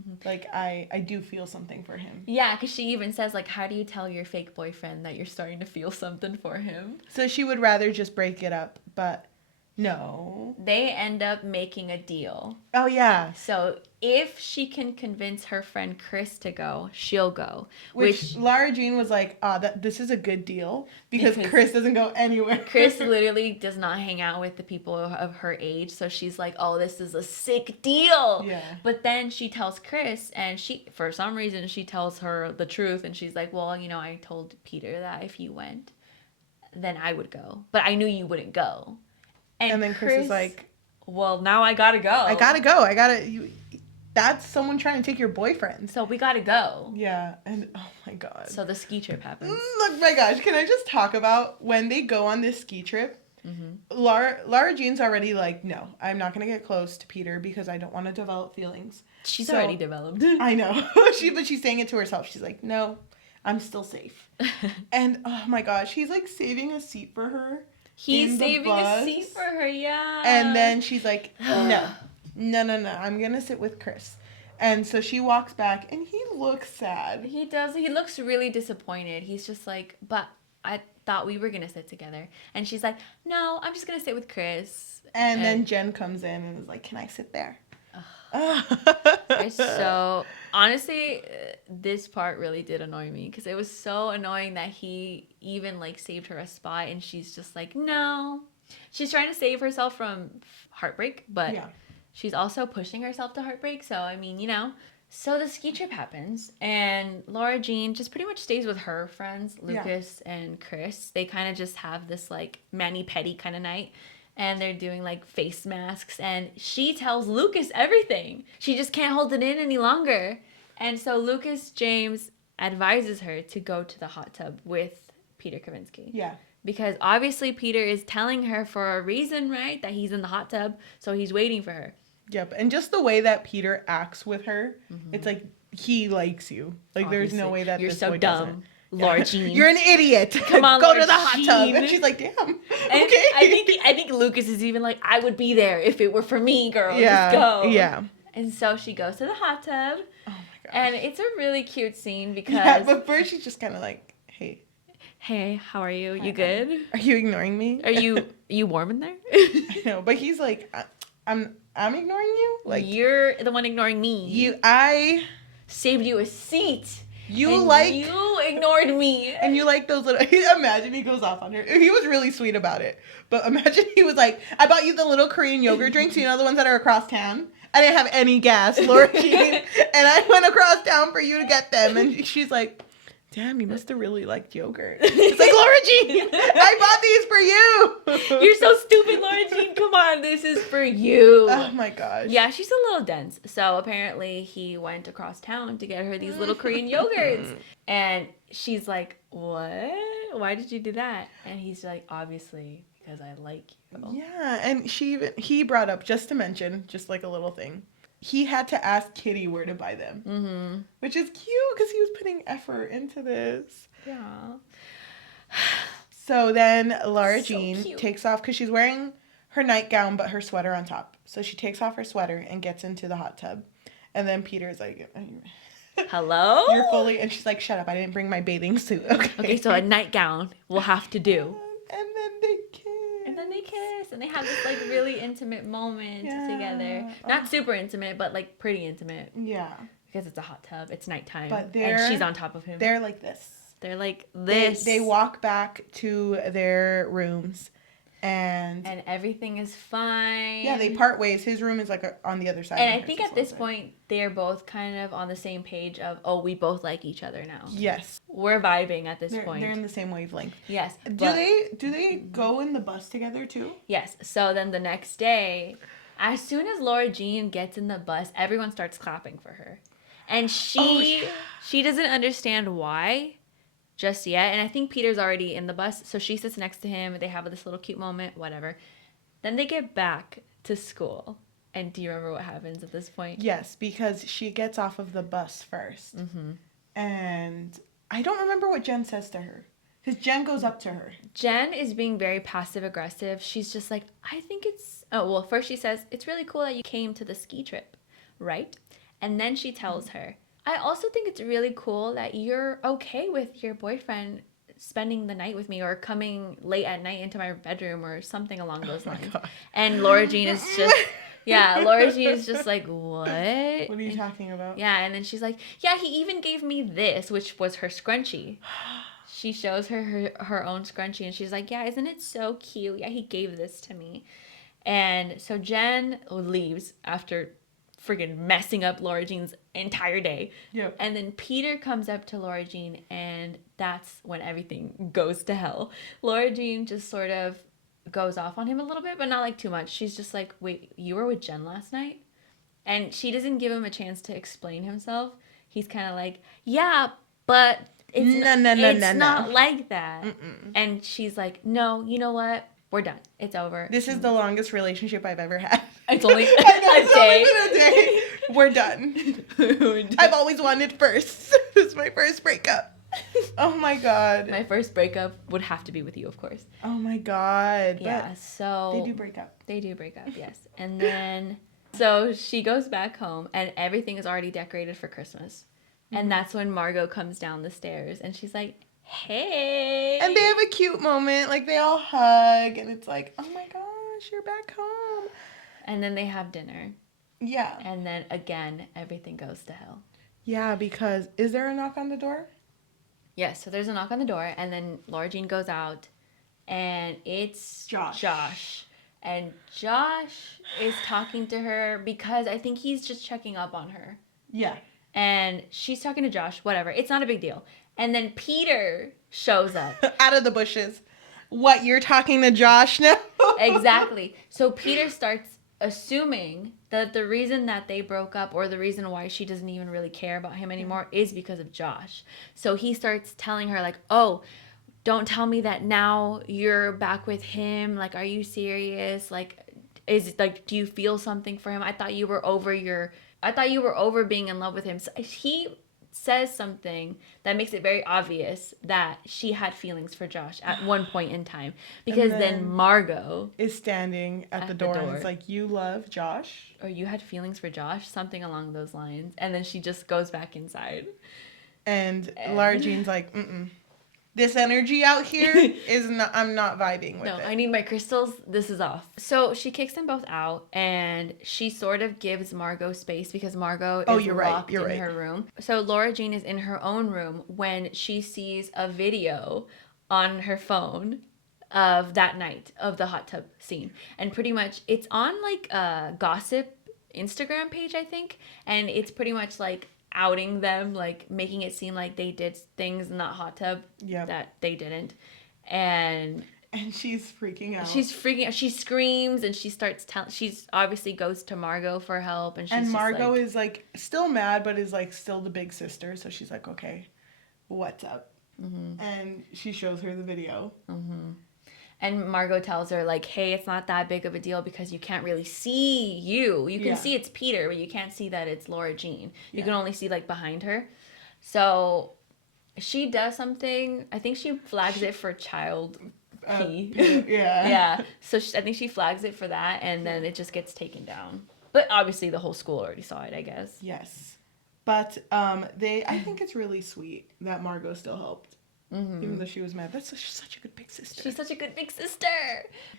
Mm-hmm. Like, I do feel something for him. Yeah, because she even says, like, how do you tell your fake boyfriend that you're starting to feel something for him? So she would rather just break it up, but no. They end up making a deal. Oh, yeah. So if she can convince her friend Chris to go, she'll go. Which Lara Jean was like, this is a good deal because Chris doesn't go anywhere. Chris literally does not hang out with the people of her age. So she's like, oh, this is a sick deal. Yeah. But then she tells Chris, and for some reason, she tells her the truth. And she's like, well, you know, I told Peter that if you went, then I would go. But I knew you wouldn't go. And then Chris is like, well, now I gotta go. That's someone trying to take your boyfriend. So we gotta go. Yeah. And oh my God. So the ski trip happens. Look, my gosh. Can I just talk about when they go on this ski trip? Mm-hmm. Lara Jean's already like, no, I'm not going to get close to Peter because I don't want to develop feelings. She's already developed. I know. But she's saying it to herself. She's like, no, I'm still safe. And oh my gosh, he's like saving a seat for her. He's saving a seat for her, yeah. And then she's like, no, I'm going to sit with Chris. And so she walks back, and he looks sad. He does. He looks really disappointed. He's just like, but I thought we were going to sit together. And she's like, no, I'm just going to sit with Chris. And then Jen comes in and is like, can I sit there? So, honestly, this part really did annoy me because it was so annoying that he even like saved her a spot and she's just like, no. She's trying to save herself from heartbreak, but she's also pushing herself to heartbreak. So, I mean, you know. So the ski trip happens and Lara Jean just pretty much stays with her friends, Lucas and Chris. They kind of just have this like mani-pedi kind of night. And they're doing like face masks and she tells Lucas everything. She just can't hold it in any longer. And so Lucas James advises her to go to the hot tub with Peter Kavinsky. Yeah. Because obviously Peter is telling her for a reason, right? That he's in the hot tub. So he's waiting for her. Yep. And just the way that Peter acts with her, it's like he likes you. Like obviously. There's no way that you're this so boy dumb. Doesn't. Lara Jean. You're an idiot. Come on, go Lara to the hot tub. Jean. And she's like, damn. And okay. I think Lucas is even like, I would be there if it were for me, girl. Just go. Yeah. And so she goes to the hot tub. Oh my gosh. And it's a really cute scene because... Yeah, but first she's just kind of like, hey. Hey, how are you? You good? Are you ignoring me? Are you warm in there? I know, but he's like, I'm ignoring you? Like you're the one ignoring me. I saved you a seat. You ignored me. And you like those little... Imagine he goes off on her. He was really sweet about it. But imagine he was like, I bought you the little Korean yogurt drinks, you know, the ones that are across town. I didn't have any gas, Lara Jean. And I went across town for you to get them. And she's like, damn, you must have really liked yogurt. It's like, Lara Jean, I bought these for you. You're so stupid, Lara Jean. Come on, this is for you. Oh my gosh. Yeah, she's a little dense. So apparently he went across town to get her these little Korean yogurts. And she's like, what? Why did you do that? And he's like, obviously, because I like you. Yeah, and he brought up, just to mention, just like a little thing, he had to ask Kitty where to buy them. Mm-hmm. Which is cute because he was putting effort into this. Yeah. So then Lara Jean takes off because she's wearing her nightgown but her sweater on top. So she takes off her sweater and gets into the hot tub. And then Peter's like, hello? You're fully... And she's like, shut up. I didn't bring my bathing suit. Okay, so a nightgown will have to do. And then they kiss. And they have this like really intimate moment together. Not super intimate, but like pretty intimate. Yeah. Because it's a hot tub. It's nighttime. And she's on top of him. They're like this. They're like this. They walk back to their rooms. And everything is fine. Yeah, they part ways. His room is like on the other side. And I think at this point, they're both kind of on the same page of, oh, we both like each other now. Yes. We're vibing at this point. They're in the same wavelength. Yes. Do they go in the bus together too? Yes. So then the next day, as soon as Lara Jean gets in the bus, everyone starts clapping for her. And she doesn't understand why just yet. And I think Peter's already in the bus. So she sits next to him. They have this little cute moment, whatever. Then they get back to school. And do you remember what happens at this point? Yes, because she gets off of the bus first. Mm-hmm. And I don't remember what Jen says to her. Because Jen goes up to her. Jen is being very passive aggressive. She's just like, I think it's... Oh, well, first she says, it's really cool that you came to the ski trip, right? And then she tells her, I also think it's really cool that you're okay with your boyfriend spending the night with me or coming late at night into my bedroom or something along those lines. And Lara Jean is just... Yeah, Lara Jean is just like, what? What are you talking about? Yeah, and then she's like, yeah, he even gave me this, which was her scrunchie. She shows her own scrunchie, and she's like, yeah, isn't it so cute? Yeah, he gave this to me. And so Jen leaves after freaking messing up Lara Jean's entire day. Yep. And then Peter comes up to Lara Jean, and that's when everything goes to hell. Lara Jean just sort of goes off on him a little bit, but not like too much. She's just like, wait, you were with Jen last night? And she doesn't give him a chance to explain himself. He's kind of like, yeah, but it's not like that. Mm-mm. And she's like, no, you know what? We're done. It's over. This is the longest relationship I've ever had. It's only a day. We're done. I've always wanted first. This is my first breakup. Oh my god. My first breakup would have to be with you, of course. Oh my god. Yeah, so... They do break up. They do break up, yes. And then... So she goes back home, and everything is already decorated for Christmas. Mm-hmm. And that's when Margot comes down the stairs, and she's like, hey. And they have a cute moment. Like, they all hug, and it's like, oh my gosh, you're back home. And then they have dinner. Yeah. And then, again, everything goes to hell. Yeah, because... Is there a knock on the door? Yes, so there's a knock on the door, and then Lara Jean goes out, and it's Josh. And Josh is talking to her because I think he's just checking up on her. Yeah. And she's talking to Josh, whatever. It's not a big deal. And then Peter shows up. Out of the bushes. What, you're talking to Josh now? Exactly. So Peter starts assuming that the reason that they broke up or the reason why she doesn't even really care about him anymore is because of Josh. So he starts telling her like, oh, don't tell me that now you're back with him. Like, are you serious? Like, do you feel something for him? I thought you were over being in love with him. So he says something that makes it very obvious that she had feelings for Josh at one point in time. Because then Margot is standing at the door and it's like, you love Josh? Or you had feelings for Josh? Something along those lines. And then she just goes back inside. And Lara Jean's like, this energy out here is not, I'm not vibing with it. No, I need my crystals. This is off. So she kicks them both out, and she sort of gives Margot space because Margot is locked in her room. So Lara Jean is in her own room when she sees a video on her phone of that night of the hot tub scene. And pretty much it's on like a gossip Instagram page, I think. And it's pretty much like outing them, like making it seem like they did things in that hot tub that they didn't. And she's freaking out. She screams and she starts she's obviously goes to Margot for help, and Margot is like still mad but is like still the big sister, so she's like, okay, what's up? Mm-hmm. And she shows her the video. Mm-hmm. And Margot tells her, like, hey, it's not that big of a deal because you can't really see you. You can see it's Peter, but you can't see that it's Lara Jean. You can only see, like, behind her. So she does something. I think she flags it for child pee. Yeah. So I think she flags it for that, and then it just gets taken down. But obviously the whole school already saw it, I guess. Yes. But I think it's really sweet that Margot still helped. Mm-hmm. Even though she was mad. That's such a good big sister. She's such a good big sister.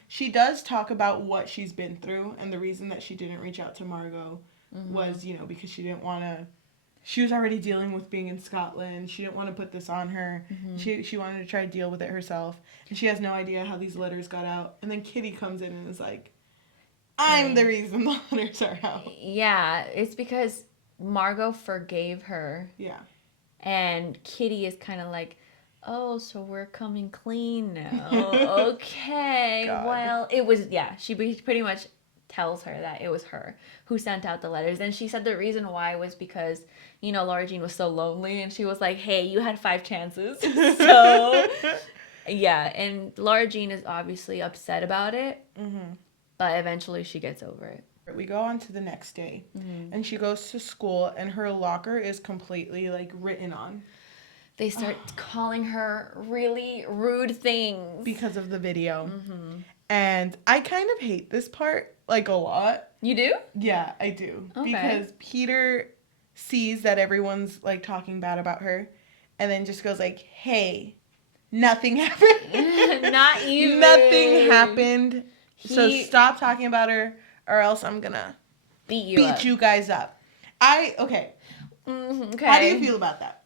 She does talk about what she's been through, and the reason that she didn't reach out to Margot was, because she didn't want to she was already dealing with being in Scotland. She didn't want to put this on her. Mm-hmm. She wanted to try to deal with it herself. And she has no idea how these letters got out. And then Kitty comes in and is like, I'm the reason the letters are out. Yeah, it's because Margot forgave her. Yeah. And Kitty is kind of like, oh, so we're coming clean now. Okay. God. Well, it was, yeah, she pretty much tells her that it was her who sent out the letters. And she said the reason why was because, you know, Lara Jean was so lonely. And she was like, hey, you had 5 chances. So, yeah. And Lara Jean is obviously upset about it. Mm-hmm. But eventually she gets over it. We go on to the next day. Mm-hmm. And she goes to school. And her locker is completely, like, written on. They start calling her really rude things. Because of the video. Mm-hmm. And I kind of hate this part, like, a lot. You do? Yeah, I do. Okay. Because Peter sees that everyone's, like, talking bad about her. And then just goes, like, hey, nothing happened. Not even. Nothing happened. So stop talking about her or else I'm going to beat you guys up. Okay. Okay. How do you feel about that?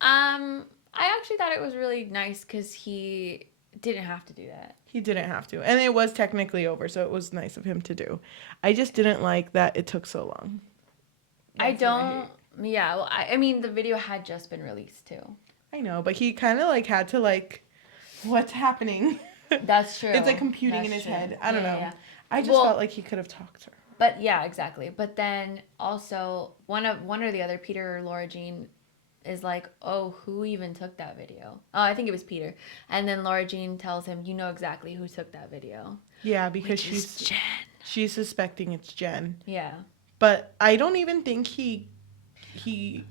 I actually thought it was really nice because he didn't have to do that. He didn't have to. And it was technically over, so it was nice of him to do. I just didn't like that it took so long. Yeah, well, I mean, the video had just been released, too. I know, but he kind of, like, had to, like, what's happening? That's true. It's, like, computing in his head. I don't know. Yeah. I just felt like he could have talked to her. But, yeah, exactly. But then, also, one or the other, Peter or Lara Jean, is like, oh, who even took that video? Oh, I think it was Peter. And then Lara Jean tells him, you know exactly who took that video. Yeah, because she's suspecting it's Jen. Yeah. But I don't even think he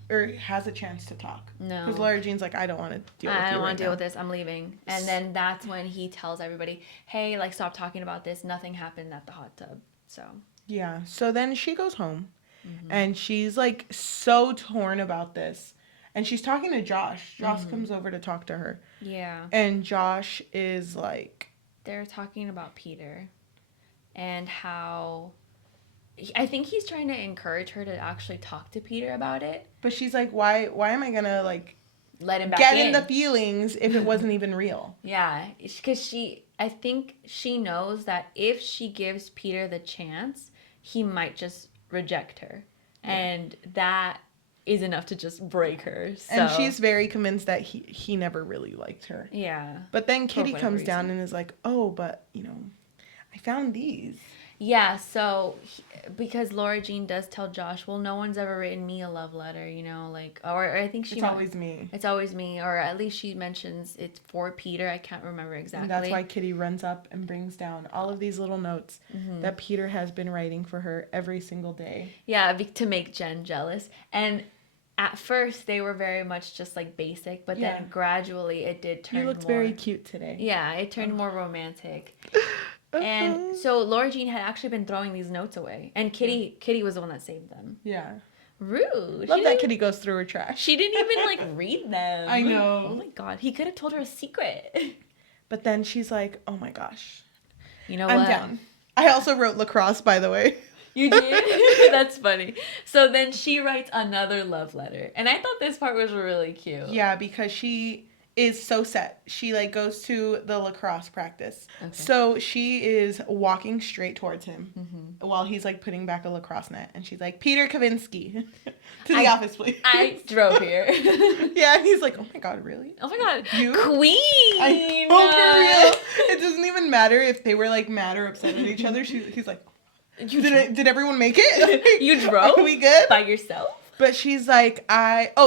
has a chance to talk. No. Because Lara Jean's like, I don't want to deal with you. I don't want to deal with this. I'm leaving. And then that's when he tells everybody, hey, like, stop talking about this. Nothing happened at the hot tub. So. Yeah. So then she goes home. Mm-hmm. And she's, like, so torn about this. And she's talking to Josh. Josh comes over to talk to her. Yeah. And Josh is like... They're talking about Peter. And how... I think he's trying to encourage her to actually talk to Peter about it. But she's like, why am I going to, like... Let him back get in the feelings if it wasn't even real? Yeah. Because I think she knows that if she gives Peter the chance, he might just reject her. Yeah. And that... is enough to just break her. So. And she's very convinced that he never really liked her. Yeah. But then Kitty comes down and is like, oh, but, you know, I found these. Yeah, so, because Lara Jean does tell Josh, well, no one's ever written me a love letter, you know, like, or I think she... It's always me. It's always me, or at least she mentions it's for Peter. I can't remember exactly. And that's why Kitty runs up and brings down all of these little notes that Peter has been writing for her every single day. Yeah, to make Jen jealous. And... at first, they were very much just, like, basic, but then gradually it did turn You looked very cute today. Yeah, it turned more romantic. And so Lara Jean had actually been throwing these notes away. And Kitty was the one that saved them. Yeah. Rude. Love that Kitty goes through her trash. She didn't even, like, read them. I know. Oh, my God. He could have told her a secret. But then she's like, oh, my gosh. You know I'm what? down. I also wrote lacrosse, by the way. You did? That's funny. So then she writes another love letter. And I thought this part was really cute. Yeah, because she is so set. She, like, goes to the lacrosse practice. Okay. So she is walking straight towards him while he's, like, putting back a lacrosse net. And she's like, Peter Kavinsky, to the office, please. I drove here. Yeah, and he's like, oh, my God, really? Oh, my God. You? Queen! I know, for real. It doesn't even matter if they were, like, mad or upset at each other. He's like... Did everyone make it? You drove? Are we good? By yourself? But she's like,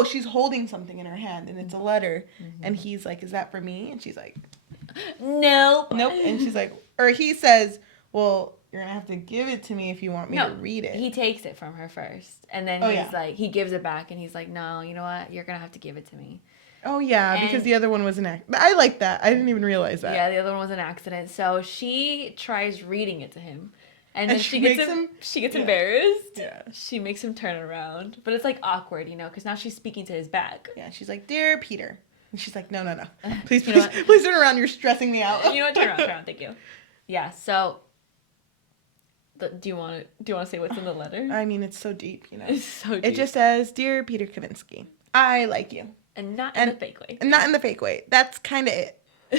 she's holding something in her hand, and it's a letter. And he's like, is that for me? And she's like, nope. And she's like, or he says, well, you're going to have to give it to me if you want me to read it. He takes it from her first. And then he's like, he gives it back, and he's like, no, you know what? You're going to have to give it to me. Oh, yeah, because the other one was an accident. I like that. I didn't even realize that. Yeah, the other one was an accident. So she tries reading it to him. And then she gets embarrassed. Yeah. She makes him turn around. But it's, like, awkward, you know, because now she's speaking to his back. Yeah, she's like, dear Peter. And she's like, no. Please turn around. You're stressing me out. You know what? Turn around. Thank you. Yeah, so Do you want to say what's in the letter? I mean, it's so deep, you know. It's so deep. It just says, "Dear Peter Kavinsky, I like you." And not in the fake way. And not in the fake way. That's kind of it.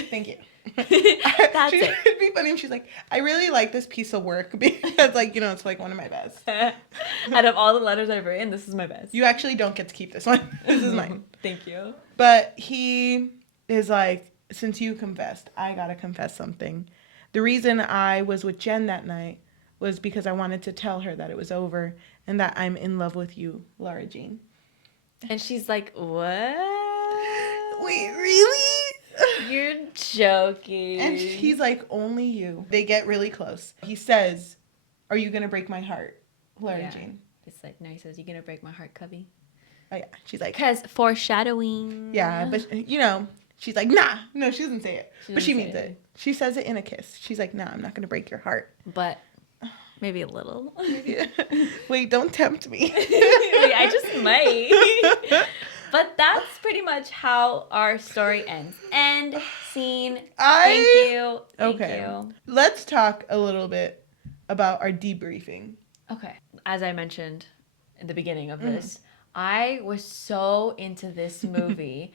Thank you. That's it. It'd be funny if she's like, "I really like this piece of work because, like, you know, it's like one of my best." Out of all the letters I've written, this is my best. You actually don't get to keep this one. This is mine. Thank you. But he is like, since you confessed, I gotta confess something. The reason I was with Jen that night was because I wanted to tell her that it was over and that I'm in love with you, Lara Jean. And she's like, what? Wait, really? You're joking. And he's like, only you. They get really close. He says, are you going to break my heart, Lara Jean? It's like, no, he says, you're going to break my heart, Cubby. Oh, yeah. She's like. Because foreshadowing. Yeah, but, you know, she's like, nah. No, she doesn't say it. But she means it. She says it in a kiss. She's like, nah, I'm not going to break your heart. But maybe a little. Wait, don't tempt me. Wait, I just might. But that's pretty much how our story ends. End scene. Thank you. Thank you. Let's talk a little bit about our debriefing. Okay. As I mentioned in the beginning of this, I was so into this movie.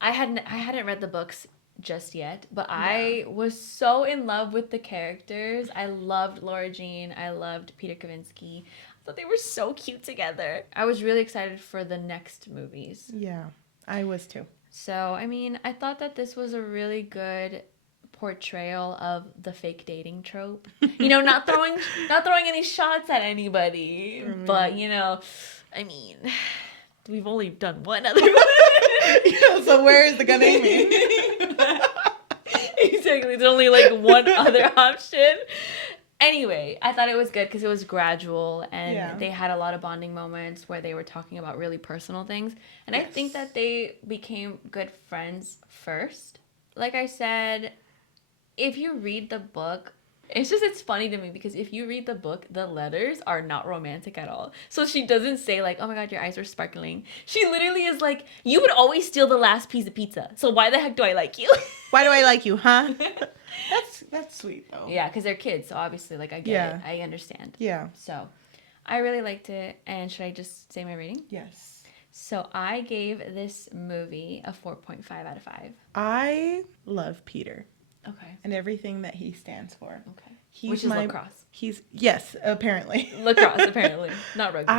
I hadn't read the books just yet, but I was so in love with the characters. I loved Lara Jean. I loved Peter Kavinsky. I thought they were so cute together. I was really excited for the next movies. Yeah, I was too. So, I mean, I thought that this was a really good portrayal of the fake dating trope. You know, not throwing any shots at anybody, but you know, I mean, we've only done one other one. So where is the gun aiming? Exactly. There's only like one other option. Anyway, I thought it was good because it was gradual and they had a lot of bonding moments where they were talking about really personal things. And I think that they became good friends first. Like I said, if you read the book, it's funny to me because if you read the book, the letters are not romantic at all. So she doesn't say like, oh my God, your eyes are sparkling. She literally is like, you would always steal the last piece of pizza. So why the heck do I like you? Why do I like you, huh? That's sweet though. Yeah, because they're kids. So obviously, like, I get it. I understand. Yeah. So I really liked it. And should I just say my rating? Yes. So I gave this movie a 4.5 out of 5. I love Peter. Okay. And everything that he stands for. Okay. Which is lacrosse. Yes, apparently. Lacrosse, apparently. Not rugby.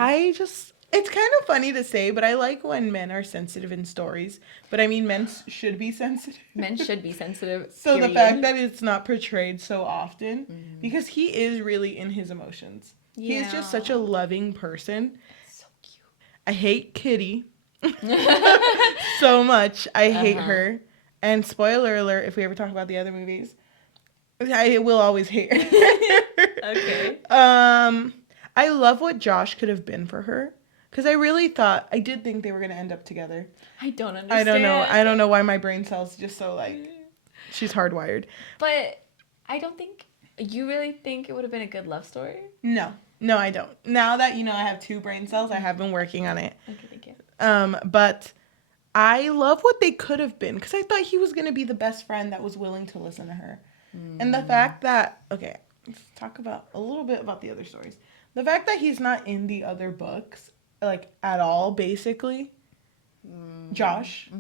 It's kind of funny to say, but I like when men are sensitive in stories. But I mean, men should be sensitive. Men should be sensitive. So the fact that it's not portrayed so often, because he is really in his emotions. Yeah. He's just such a loving person. So cute. I hate Kitty so much. I hate her. And spoiler alert, if we ever talk about the other movies, I will always hate her. Okay. I love what Josh could have been for her. Because I did think they were going to end up together. I don't understand. I don't know why my brain cells just so like, she's hardwired. But I don't think, you really think it would have been a good love story? No, I don't. Now that, you know, I have 2 brain cells, I have been working on it. Okay, thank you. But I love what they could have been. Because I thought he was going to be the best friend that was willing to listen to her. And the fact that, okay, let's talk about a little bit about the other stories. The fact that he's not in the other books, like, at all, basically, Josh,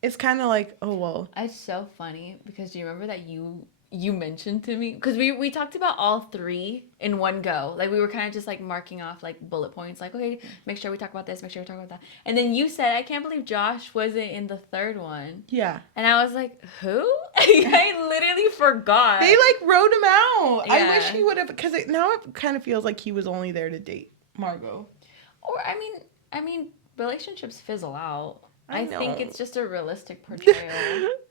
it's kind of like, oh, well. It's so funny, because do you remember that you mentioned to me? Because we talked about all 3 in one go. Like, we were kind of just, like, marking off, like, bullet points. Like, okay, make sure we talk about this, make sure we talk about that. And then you said, I can't believe Josh wasn't in the 3rd one. Yeah. And I was like, who? I literally forgot. They, like, wrote him out. Yeah. I wish he would have, because now it kind of feels like he was only there to date Margot. Or, I mean, relationships fizzle out. I know. think it's just a realistic portrayal.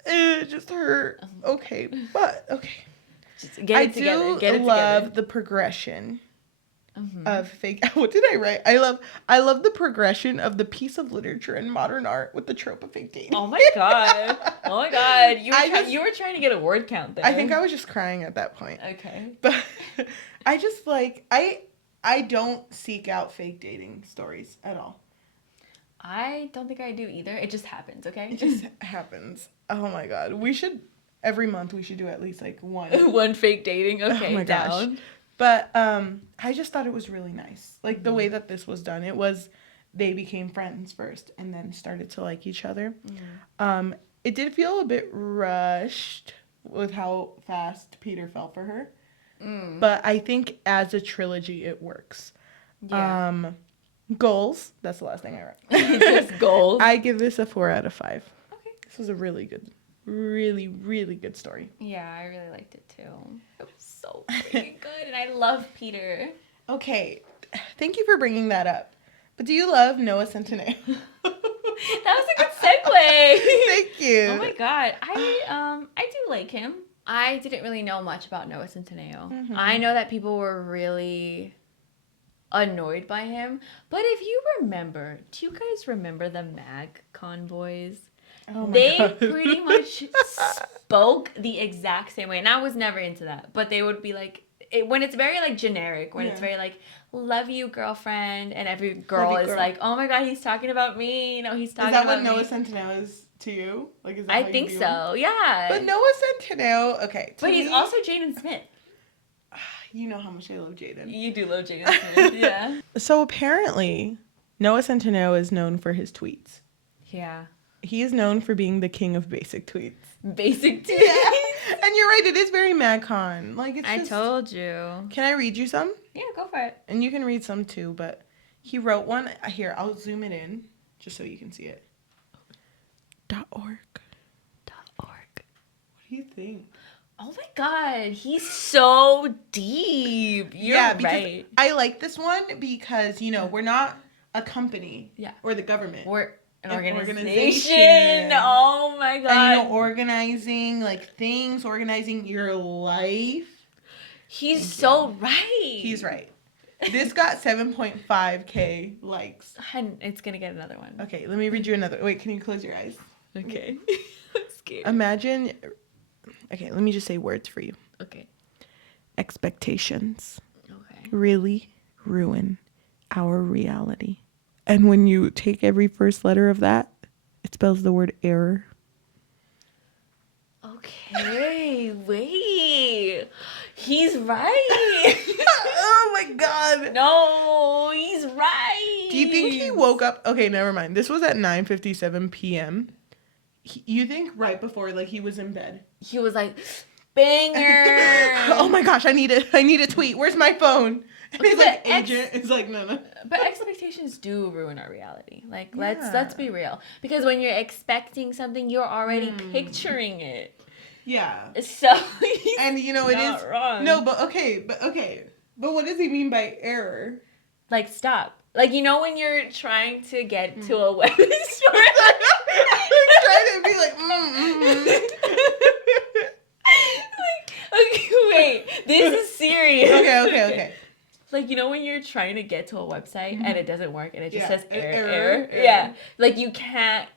It just hurt. Okay, but okay. Just get it together. Get it together. I love the progression of fake. What did I write? I love the progression of the piece of literature and modern art with the trope of fake dating. Oh my god! Oh my god! You were trying to get a word count there. I think I was just crying at that point. Okay. But I just like I don't seek out fake dating stories at all. I don't think I do either. It just happens, okay? It just happens. Oh my god. Every month we should do at least like one. One fake dating. Okay, oh my down. Gosh. But I just thought it was really nice. Like, the way that this was done. It was, they became friends first and then started to like each other. It did feel a bit rushed with how fast Peter fell for her. But I think as a trilogy, it works. Yeah. Goals. That's the last thing I wrote. Just goals. I give this a 4 out of 5. Okay. This was a really good, really, really good story. Yeah, I really liked it too. It was so freaking good, and I love Peter. Okay, thank you for bringing that up. But do you love Noah Centineo? That was a good segue. Thank you. Oh my god, I do like him. I didn't really know much about Noah Centineo. I know that people were really annoyed by him, but if you remember, do you guys remember the Mag Convoys? Oh my They God. pretty much spoke the exact same way, and I was never into that. But they would be like, when it's very like generic, when it's very like, love you, girlfriend, and every girl is like, oh my god, he's talking about me. You know, he's talking about me. Is that what Noah Centineo is to you? Like, is that I how think you so. Yeah. But Noah Centineo, okay. But he's also Jaden Smith. You know how much I love Jaden. You do love Jaden Smith, yeah. So apparently, Noah Centineo is known for his tweets. Yeah. He is known for being the king of basic tweets. Basic tweets. Yeah. And you're right, it is very MagCon. Like, it's I just... told you. Can I read you some? Yeah, go for it. And you can read some too, but he wrote one. Here, I'll zoom it in just so you can see it. .org. .org. What do you think? Oh my god, he's so deep. You're right. I like this one because, you know, we're not a company. Yeah. Or the government. We're an organization. organization. Oh my god. And, you know, organizing, like, things, organizing your life. He's so right. He's right. This got 7.5K likes. And it's gonna get another one. Okay, let me read you another. Wait, can you close your eyes? Okay. I'm scared. Imagine... Okay, let me just say words for you. Okay. Expectations Okay. really ruin our reality. And when you take every first letter of that, it spells the word error. Okay, wait. He's right. Oh my god. No, he's right. Do you think he woke up? Okay, never mind. This was at 9:57 p.m. You think right before, like, he was in bed? He was like, banger. Oh my gosh, I need a tweet. Where's my phone? And Okay, his like agent is like, no. But expectations do ruin our reality. Like, let's be real. Because when you're expecting something, you're already picturing it. Yeah. So and you know it not is wrong. No, but okay. But what does he mean by error? Like, stop. Like, you know when you're trying to get to a web store? Trying to be like, Like, okay, wait. This is serious. Okay. Like, you know when you're trying to get to a website and it doesn't work and it just says error? Yeah. Like, you can't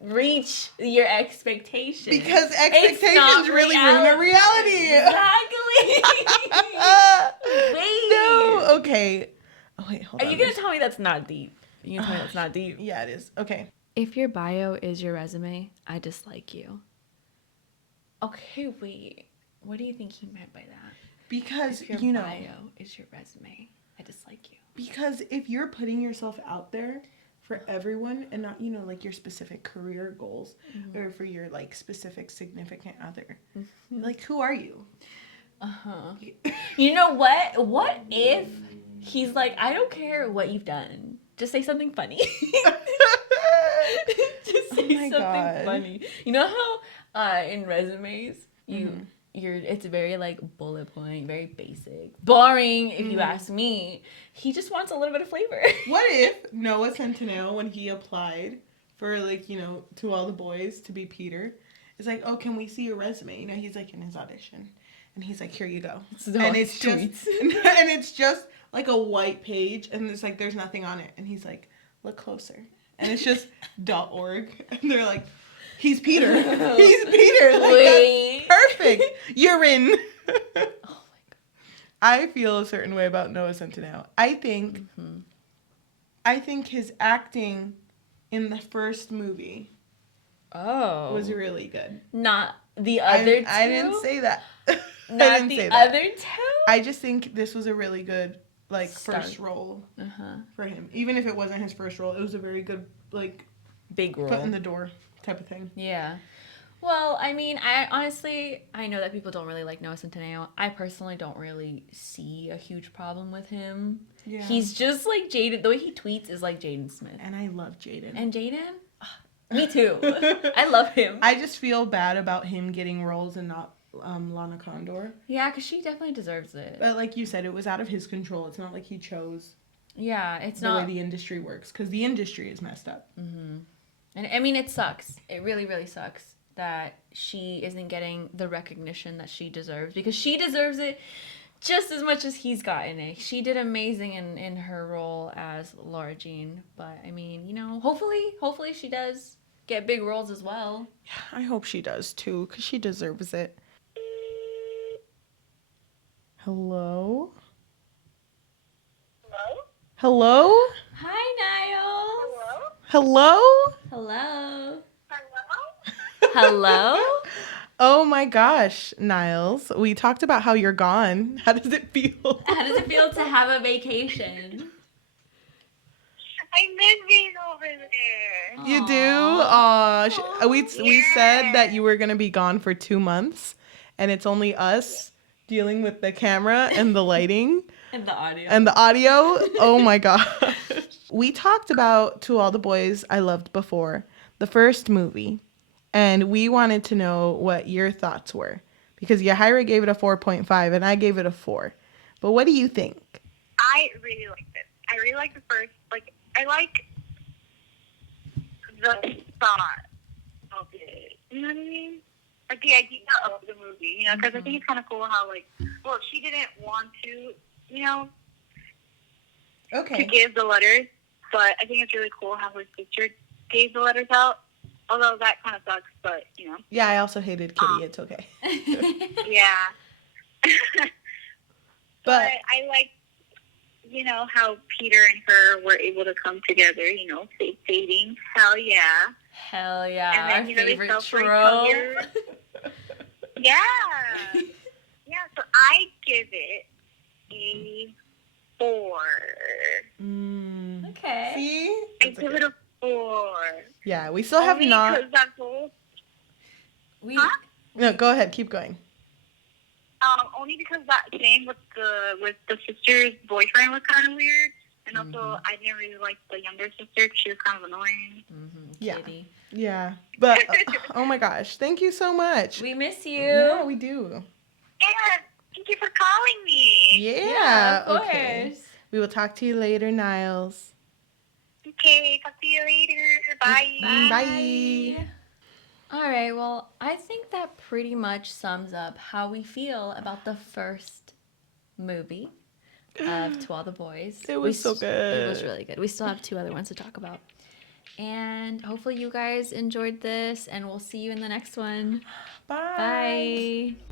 reach your expectations. Because expectations really ruin a reality. Exactly. Wait. No. Okay. Oh, wait, hold on. Are you going to tell me that's not deep? You gonna tell me that's not deep? Yeah, it is. Okay. If your bio is your resume, I dislike you. Okay, wait. What do you think he meant by that? Because, if your you know, bio is your resume, I dislike you. Because if you're putting yourself out there for everyone and not, you know, like your specific career goals or for your like specific significant other, like, who are you? You know what? What if he's like, I don't care what you've done. Just say something funny. Just say something funny. You know how in resumes it's very like bullet point, very basic, boring. If you ask me, he just wants a little bit of flavor. What if Noah Centineo, when he applied for like, you know, to all the boys to be Peter, is like, oh, can we see your resume? You know, he's like in his audition, and he's like, here you go, and it's just like a white page, and it's like there's nothing on it, and he's like, look closer, and it's just .org, and they're like, he's Peter. He's Peter. Like, wait. that's perfect. You're in. Oh my god. I feel a certain way about Noah Centineo. I think his acting in the first movie was really good. Not the other two? I didn't say that. Not didn't the say that. other two? I just think this was a really good, like, Start. first role Uh-huh. for him. Even if it wasn't his first role, it was a very good, like, Big role. foot in the door type of thing. Yeah. Well, I mean, I know that people don't really like Noah Centineo. I personally don't really see a huge problem with him. Yeah. He's just like Jaden. The way he tweets is like Jaden Smith. And I love Jaden. And Jaden? Me too. I love him. I just feel bad about him getting roles and not Lana Condor. Yeah, because she definitely deserves it. But like you said, it was out of his control. It's not like he chose Yeah, it's the not way the industry works, because the industry is messed up. Mm-hmm. And I mean, it sucks. It really, really sucks that she isn't getting the recognition that she deserves, because she deserves it just as much as he's gotten it. She did amazing in her role as Lara Jean. But I mean, you know, hopefully she does get big roles as well. I hope she does too, because she deserves it. Hello? Hello? Hi, Niles. Hello? Hello. Hello. Oh my gosh, Niles. We talked about how you're gone. How does it feel? How does it feel to have a vacation? I miss being over there. You do? Aw. We said that you were going to be gone for 2 months, and it's only us dealing with the camera and the lighting. And the audio. And the audio. Oh my gosh. We talked about To All the Boys I Loved Before, the first movie, and we wanted to know what your thoughts were, because Yajaira gave it a 4.5 and I gave it a 4. But what do you think? I really liked it. I really like the first, like, I like the thought of it. You know what I mean? Like the idea of the movie, you know, because I think it's kind of cool how, like, well, she didn't want to, you know, to give the letters, but I think it's really cool how her sister gave the letters out. Although that kind of sucks, but, you know. Yeah, I also hated Kitty. It's okay. Yeah. But I like, you know, how Peter and her were able to come together, you know, fake dating. Hell yeah. Hell yeah. And then, Our you know, they favorite fell for each trope. other. Yeah. Yeah, so I give it a 4. Okay. See? I give it a 4. Yeah, we still have Only not. because that whole, Huh? No, go ahead. Keep going. only because that thing with the sister's boyfriend was kind of weird. And also, I didn't really like the younger sister. She was kind of annoying. Yeah. Kitty. Yeah. But, oh my gosh. Thank you so much. We miss you. Yeah, we do. Yeah, thank you for calling me. Yeah. of Okay. course. We will talk to you later, Niles. Okay, talk to you later. Bye. Bye. All right, well, I think that pretty much sums up how we feel about the first movie of To All the Boys. It was so good. It was really good. We still have 2 other ones to talk about. And hopefully you guys enjoyed this, and we'll see you in the next one. Bye. Bye.